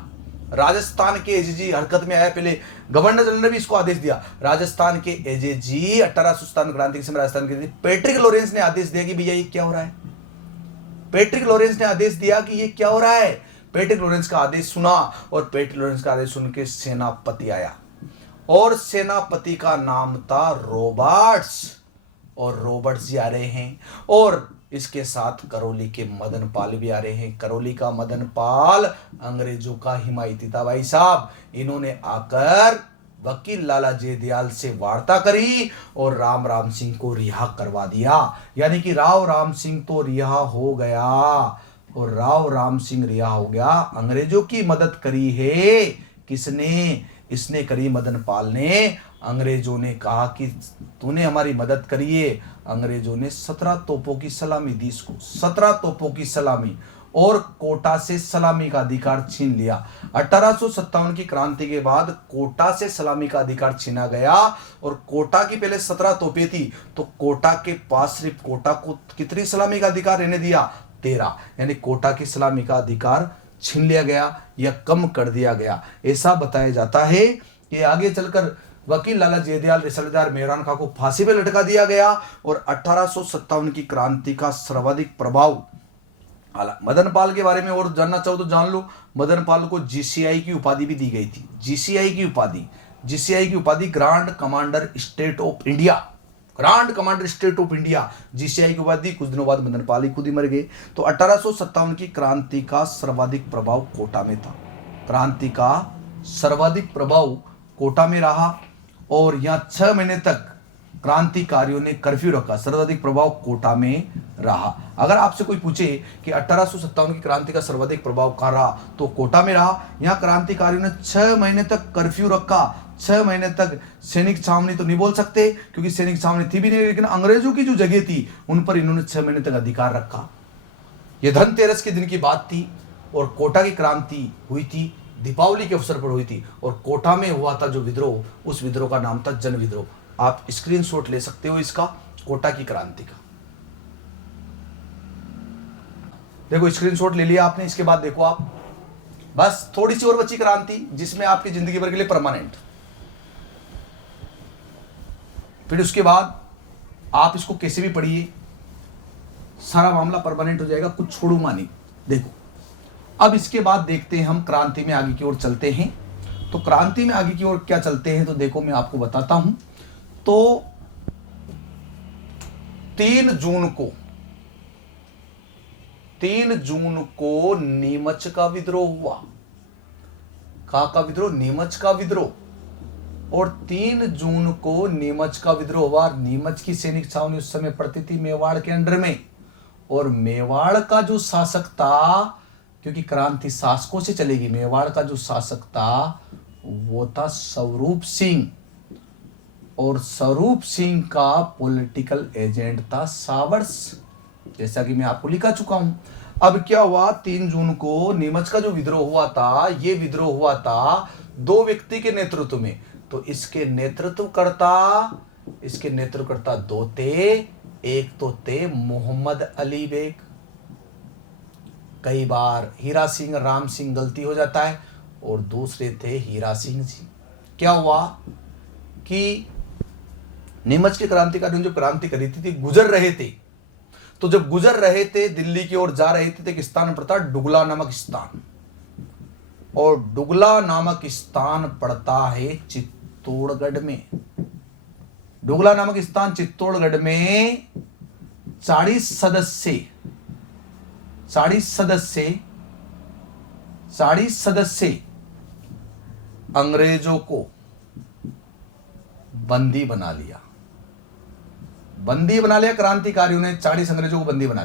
राजस्थान के एजीजी हरकत में आया। पहले गवर्नर जनरल ने भी इसको आदेश दिया। राजस्थान के एजीजी 1857 क्रांति के समय राजस्थान के पैट्रिक लॉरेंस ने आदेश दिया कि भैया ये क्या हो रहा है। पैट्रिक लॉरेंस ने आदेश दिया कि ये क्या हो रहा है। पैट्रिक लॉरेंस का आदेश सुना, और पैट्रिक लॉरेंस का आदेश सुन के सेनापति आया, और सेनापति का नाम था रॉबर्ट्स। और रॉबर्ट्स जी आ रहे हैं, और इसके साथ करौली के मदन पाल भी आ रहे हैं। करौली का मदन पाल अंग्रेजों का हिमायती था भाई साहब। इन्होंने आकर वकील लाला जेदयाल से वार्ता करी और राम सिंह को रिहा करवा दिया। यानी कि राम सिंह तो रिहा हो गया, और राम सिंह रिहा हो गया। अंग्रेजों की मदद करी है किसने? इसने करी मदन पाल ने। अंग्रेजों ने कहा कि तूने हमारी मदद करी है। अंग्रेजों ने 17 तोपों की सलामी दी इसको, 17 तोपों की सलामी, और कोटा से सलामी का अधिकार छीन लिया। 1857 की क्रांति के बाद कोटा से सलामी का अधिकार छीना गया, और कोटा की पहले 17 तोपें थी, तो कोटा के पास सिर्फ कोटा को कितनी सलामी का अधिकार रहने दिया? 13। यानी कोटा की सलामी का अधिकार छीन लिया गया या कम कर दिया गया। ऐसा बताया जाता है कि आगे चलकर वकील लाला जेदयाल, रिसलदार मेहरान खां को फांसी पे लटका दिया गया, और 1857 की क्रांति का सर्वाधिक प्रभाव। मदन पाल के बारे में और जानना चाहो तो जान लो, मदन पाल को जीसीआई की उपाधि भी दी गई थी। जीसीआई की उपाधि grand commander state of India, grand commander state of India, GCI की उपाधि। कुछ दिनों बाद मदन पाल ही खुद ही मर गए। तो 1857 की क्रांति का सर्वाधिक प्रभाव कोटा में था। क्रांति का सर्वाधिक प्रभाव कोटा में रहा, और यहाँ 6 महीने तक क्रांतिकारियों ने कर्फ्यू रखा। सर्वाधिक प्रभाव कोटा में रहा। अगर आपसे कोई पूछे कि 1857 की क्रांति का सर्वाधिक प्रभाव कहाँ रहा, तो कोटा में रहा। यहाँ क्रांतिकारियों ने 6 महीने तक कर्फ्यू रखा। 6 महीने तक सैनिक छावनी तो नहीं बोल सकते क्योंकि सैनिक छावनी थी भी नहीं, लेकिन अंग्रेजों की जो जगह थी उन पर इन्होंने 6 महीने तक अधिकार रखा। यह धनतेरस के दिन की बात थी, और कोटा की क्रांति हुई थी दीपावली के अवसर पर हुई थी, और कोटा में हुआ था जो विद्रोह, उस विद्रोह का नाम था जन विद्रोह। आप स्क्रीनशॉट ले सकते हो इसका, कोटा की क्रांति का। देखो स्क्रीनशॉट ले लिया आपने। इसके बाद देखो आप, बस थोड़ी सी और बची क्रांति जिसमें आपकी जिंदगी भर के लिए परमानेंट। फिर उसके बाद आप इसको कैसे भी पढ़िए, सारा मामला परमानेंट हो जाएगा, कुछ छोड़ूंगा नहीं। देखो अब इसके बाद देखते हैं हम क्रांति में आगे की ओर चलते हैं। तो क्रांति में आगे की ओर क्या चलते हैं, तो देखो मैं आपको बताता हूं। तो 3 जून को नीमच का विद्रोह हुआ। कहाँ का विद्रोह? नीमच का विद्रोह। और 3 जून को नीमच का विद्रोह हुआ। नीमच की सैनिक छावनी उस समय पड़ती थी मेवाड़ के अंडर में, और मेवाड़ का जो शासक था, क्योंकि क्रांति शासकों से चलेगी, मेवाड़ का जो शासक था वो था स्वरूप सिंह, और स्वरूप सिंह का पॉलिटिकल एजेंट था सावर्स, जैसा कि मैं आपको लिखा चुका हूं। अब क्या हुआ, 3 जून को नीमच का जो विद्रोह हुआ था, ये विद्रोह हुआ था 2 व्यक्ति के नेतृत्व में। तो इसके नेतृत्वकर्ता 2 थे। एक तो थे मोहम्मद अली बेग, कई बार हीरा सिंह राम सिंह गलती हो जाता है, और दूसरे थे हीरा सिंह जी। क्या हुआ कि नीमच के क्रांतिकारियों ने जो क्रांति करी थी गुजर रहे थे। तो जब गुजर रहे थे, दिल्ली की ओर जा रहे थे, तो एक स्थान पड़ता डुगला नामक स्थान, और डुगला नामक स्थान पड़ता है चित्तौड़गढ़ में। डुगला नामक स्थान चित्तौड़गढ़ में 40 सदस्य अंग्रेजों को बंदी बना लिया। क्रांतिकारियों ने 40 अंग्रेजों को बंदी बना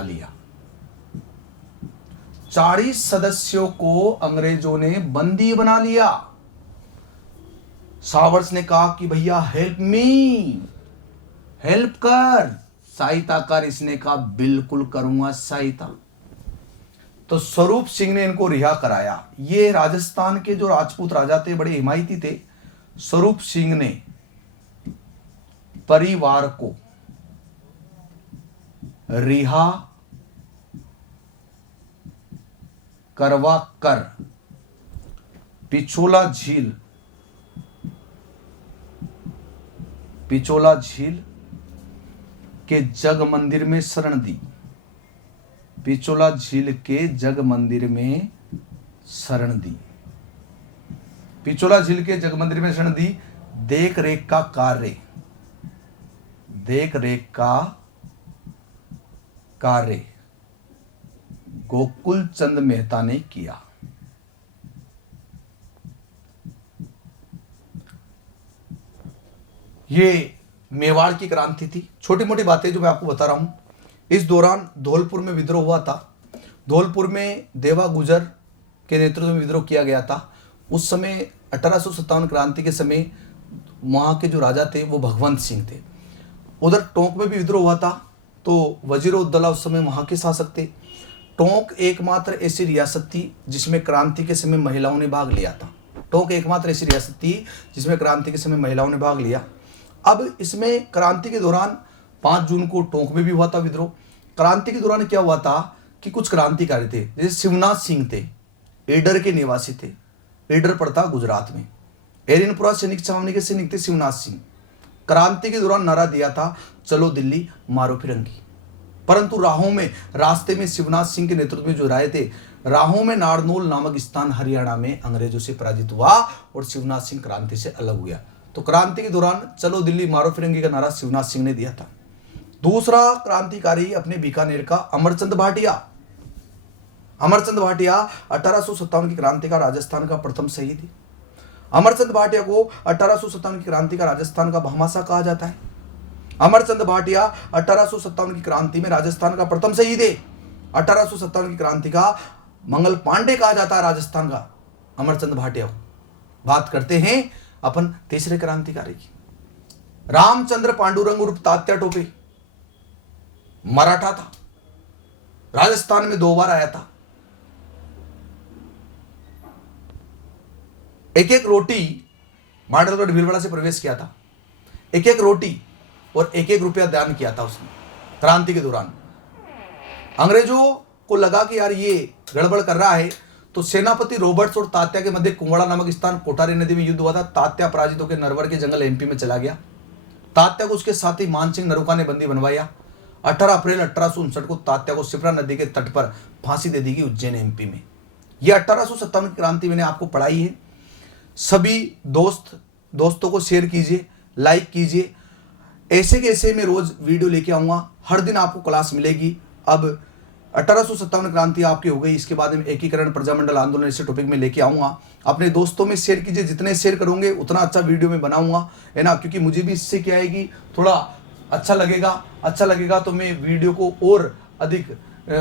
लिया। 40 सदस्यों को अंग्रेजों ने बंदी बना लिया। सावर्स ने कहा कि भैया हेल्प कर, सहायता कर। इसने कहा बिल्कुल करूंगा सहायता। तो स्वरूप सिंह ने इनको रिहा कराया। ये राजस्थान के जो राजपूत राजा थे, बड़े हिमायती थे। स्वरूप सिंह ने परिवार को रिहा करवा कर पिछोला झील के जग मंदिर में शरण दी। पिछोला झील के जग मंदिर में शरण दी। देख रेख का कार्य गोकुल चंद मेहता ने किया। ये मेवाड़ की क्रांति थी। छोटी मोटी बातें जो मैं आपको बता रहा हूं। इस दौरान धौलपुर में विद्रोह हुआ था। धौलपुर में देवा गुजर के नेतृत्व में विद्रोह किया गया था। उस समय 1857 क्रांति के समय वहां के जो राजा थे वो भगवंत सिंह थे। उधर टोंक में भी विद्रोह हुआ था। तो वजीर-उद-दौला उस समय वहां के शासक थे। टोंक एकमात्र ऐसी रियासत थी जिसमें क्रांति के समय महिलाओं ने भाग लिया था। अब इसमें क्रांति के दौरान 5 जून को टोंक में भी हुआ था विद्रोह। क्रांति के दौरान क्या हुआ था कि कुछ क्रांतिकारी थे, जैसे शिवनाथ सिंह थे, एडर के निवासी थे। एडर पड़ता गुजरात में। एरिनपुरा सैनिक छावनी के सैनिक थे शिवनाथ सिंह। क्रांति के दौरान नारा दिया था, चलो दिल्ली मारो फिरंगी। परंतु रास्ते में शिवनाथ सिंह के नेतृत्व में जो राय थे, राहों में नारनौल नामक स्थान हरियाणा में अंग्रेजों से पराजित हुआ और शिवनाथ सिंह क्रांति से अलग हुआ। तो क्रांति के दौरान चलो दिल्ली मारो फिरंगी का नारा शिवनाथ सिंह ने दिया था। दूसरा क्रांतिकारी अपने बीकानेर का अमरचंद भाटिया 1857 की क्रांति का राजस्थान का प्रथम शहीद है। अमरचंद भाटिया को 1857 की क्रांति का राजस्थान का भामाशाह कहा जाता है। अमरचंद भाटिया 1857 की क्रांति में राजस्थान का प्रथम शहीद है। 1857 की क्रांति का मंगल पांडे कहा जाता है राजस्थान का अमरचंद भाटिया को। बात करते हैं अपन तीसरे क्रांतिकारी की। रामचंद्र पांडुरंग उर्फ तात्या टोपे मराठा था। राजस्थान में 2 बार आया था। एक रोटी मांडलगढ़ भीलवाड़ा से प्रवेश किया था। एक रोटी और 1 रुपया दान किया था उसने क्रांति के दौरान। अंग्रेजों को लगा कि यार ये गड़बड़ कर रहा है, तो सेनापति रॉबर्ट्स और तात्या के मध्य कुंवड़ा नामक स्थान कोठारी नदी में युद्ध हुआ था। तात्या पराजित होकर नरवर के जंगल एमपी में चला गया। तात्या को उसके साथी मानसिंह नरूका ने बंदी बनवाया। 18 अप्रैल 1859 को तात्या को शिप्रा नदी के तट पर फांसी दे दी गई उज्जैन एमपी में। यह 1857 की क्रांति मैंने आपको पढ़ाई है। सभी दोस्तों को शेयर कीजिए, लाइक कीजिए। ऐसे के ऐसे मैं रोज वीडियो लेके आऊंगा। हर दिन आपको क्लास मिलेगी। अब 1857 क्रांति आपकी हो गई। इसके बाद में एकीकरण प्रजामंडल आंदोलन ऐसे टॉपिक में लेके आऊंगा। अपने दोस्तों में शेयर कीजिए। जितने शेयर करोगे उतना अच्छा वीडियो में बनाऊंगा, है ना, क्योंकि मुझे भी इससे क्या आएगी, थोड़ा अच्छा लगेगा तो मैं वीडियो को और अधिक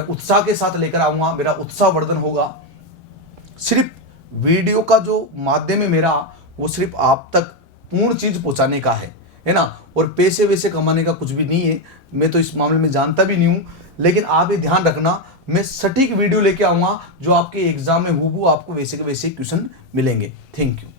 उत्साह के साथ लेकर आऊंगा। मेरा उत्साह वर्धन होगा। सिर्फ वीडियो का जो माध्यम है मेरा, वो सिर्फ आप तक पूर्ण चीज पहुंचाने का है ना, और पैसे वैसे कमाने का कुछ भी नहीं है। मैं तो इस मामले में जानता भी नहीं हूं। लेकिन आप ये ध्यान रखना, मैं सटीक वीडियो लेके आऊंगा जो आपके एग्जाम में हूबहू आपको वैसे के वैसे क्वेश्चन मिलेंगे। Thank you.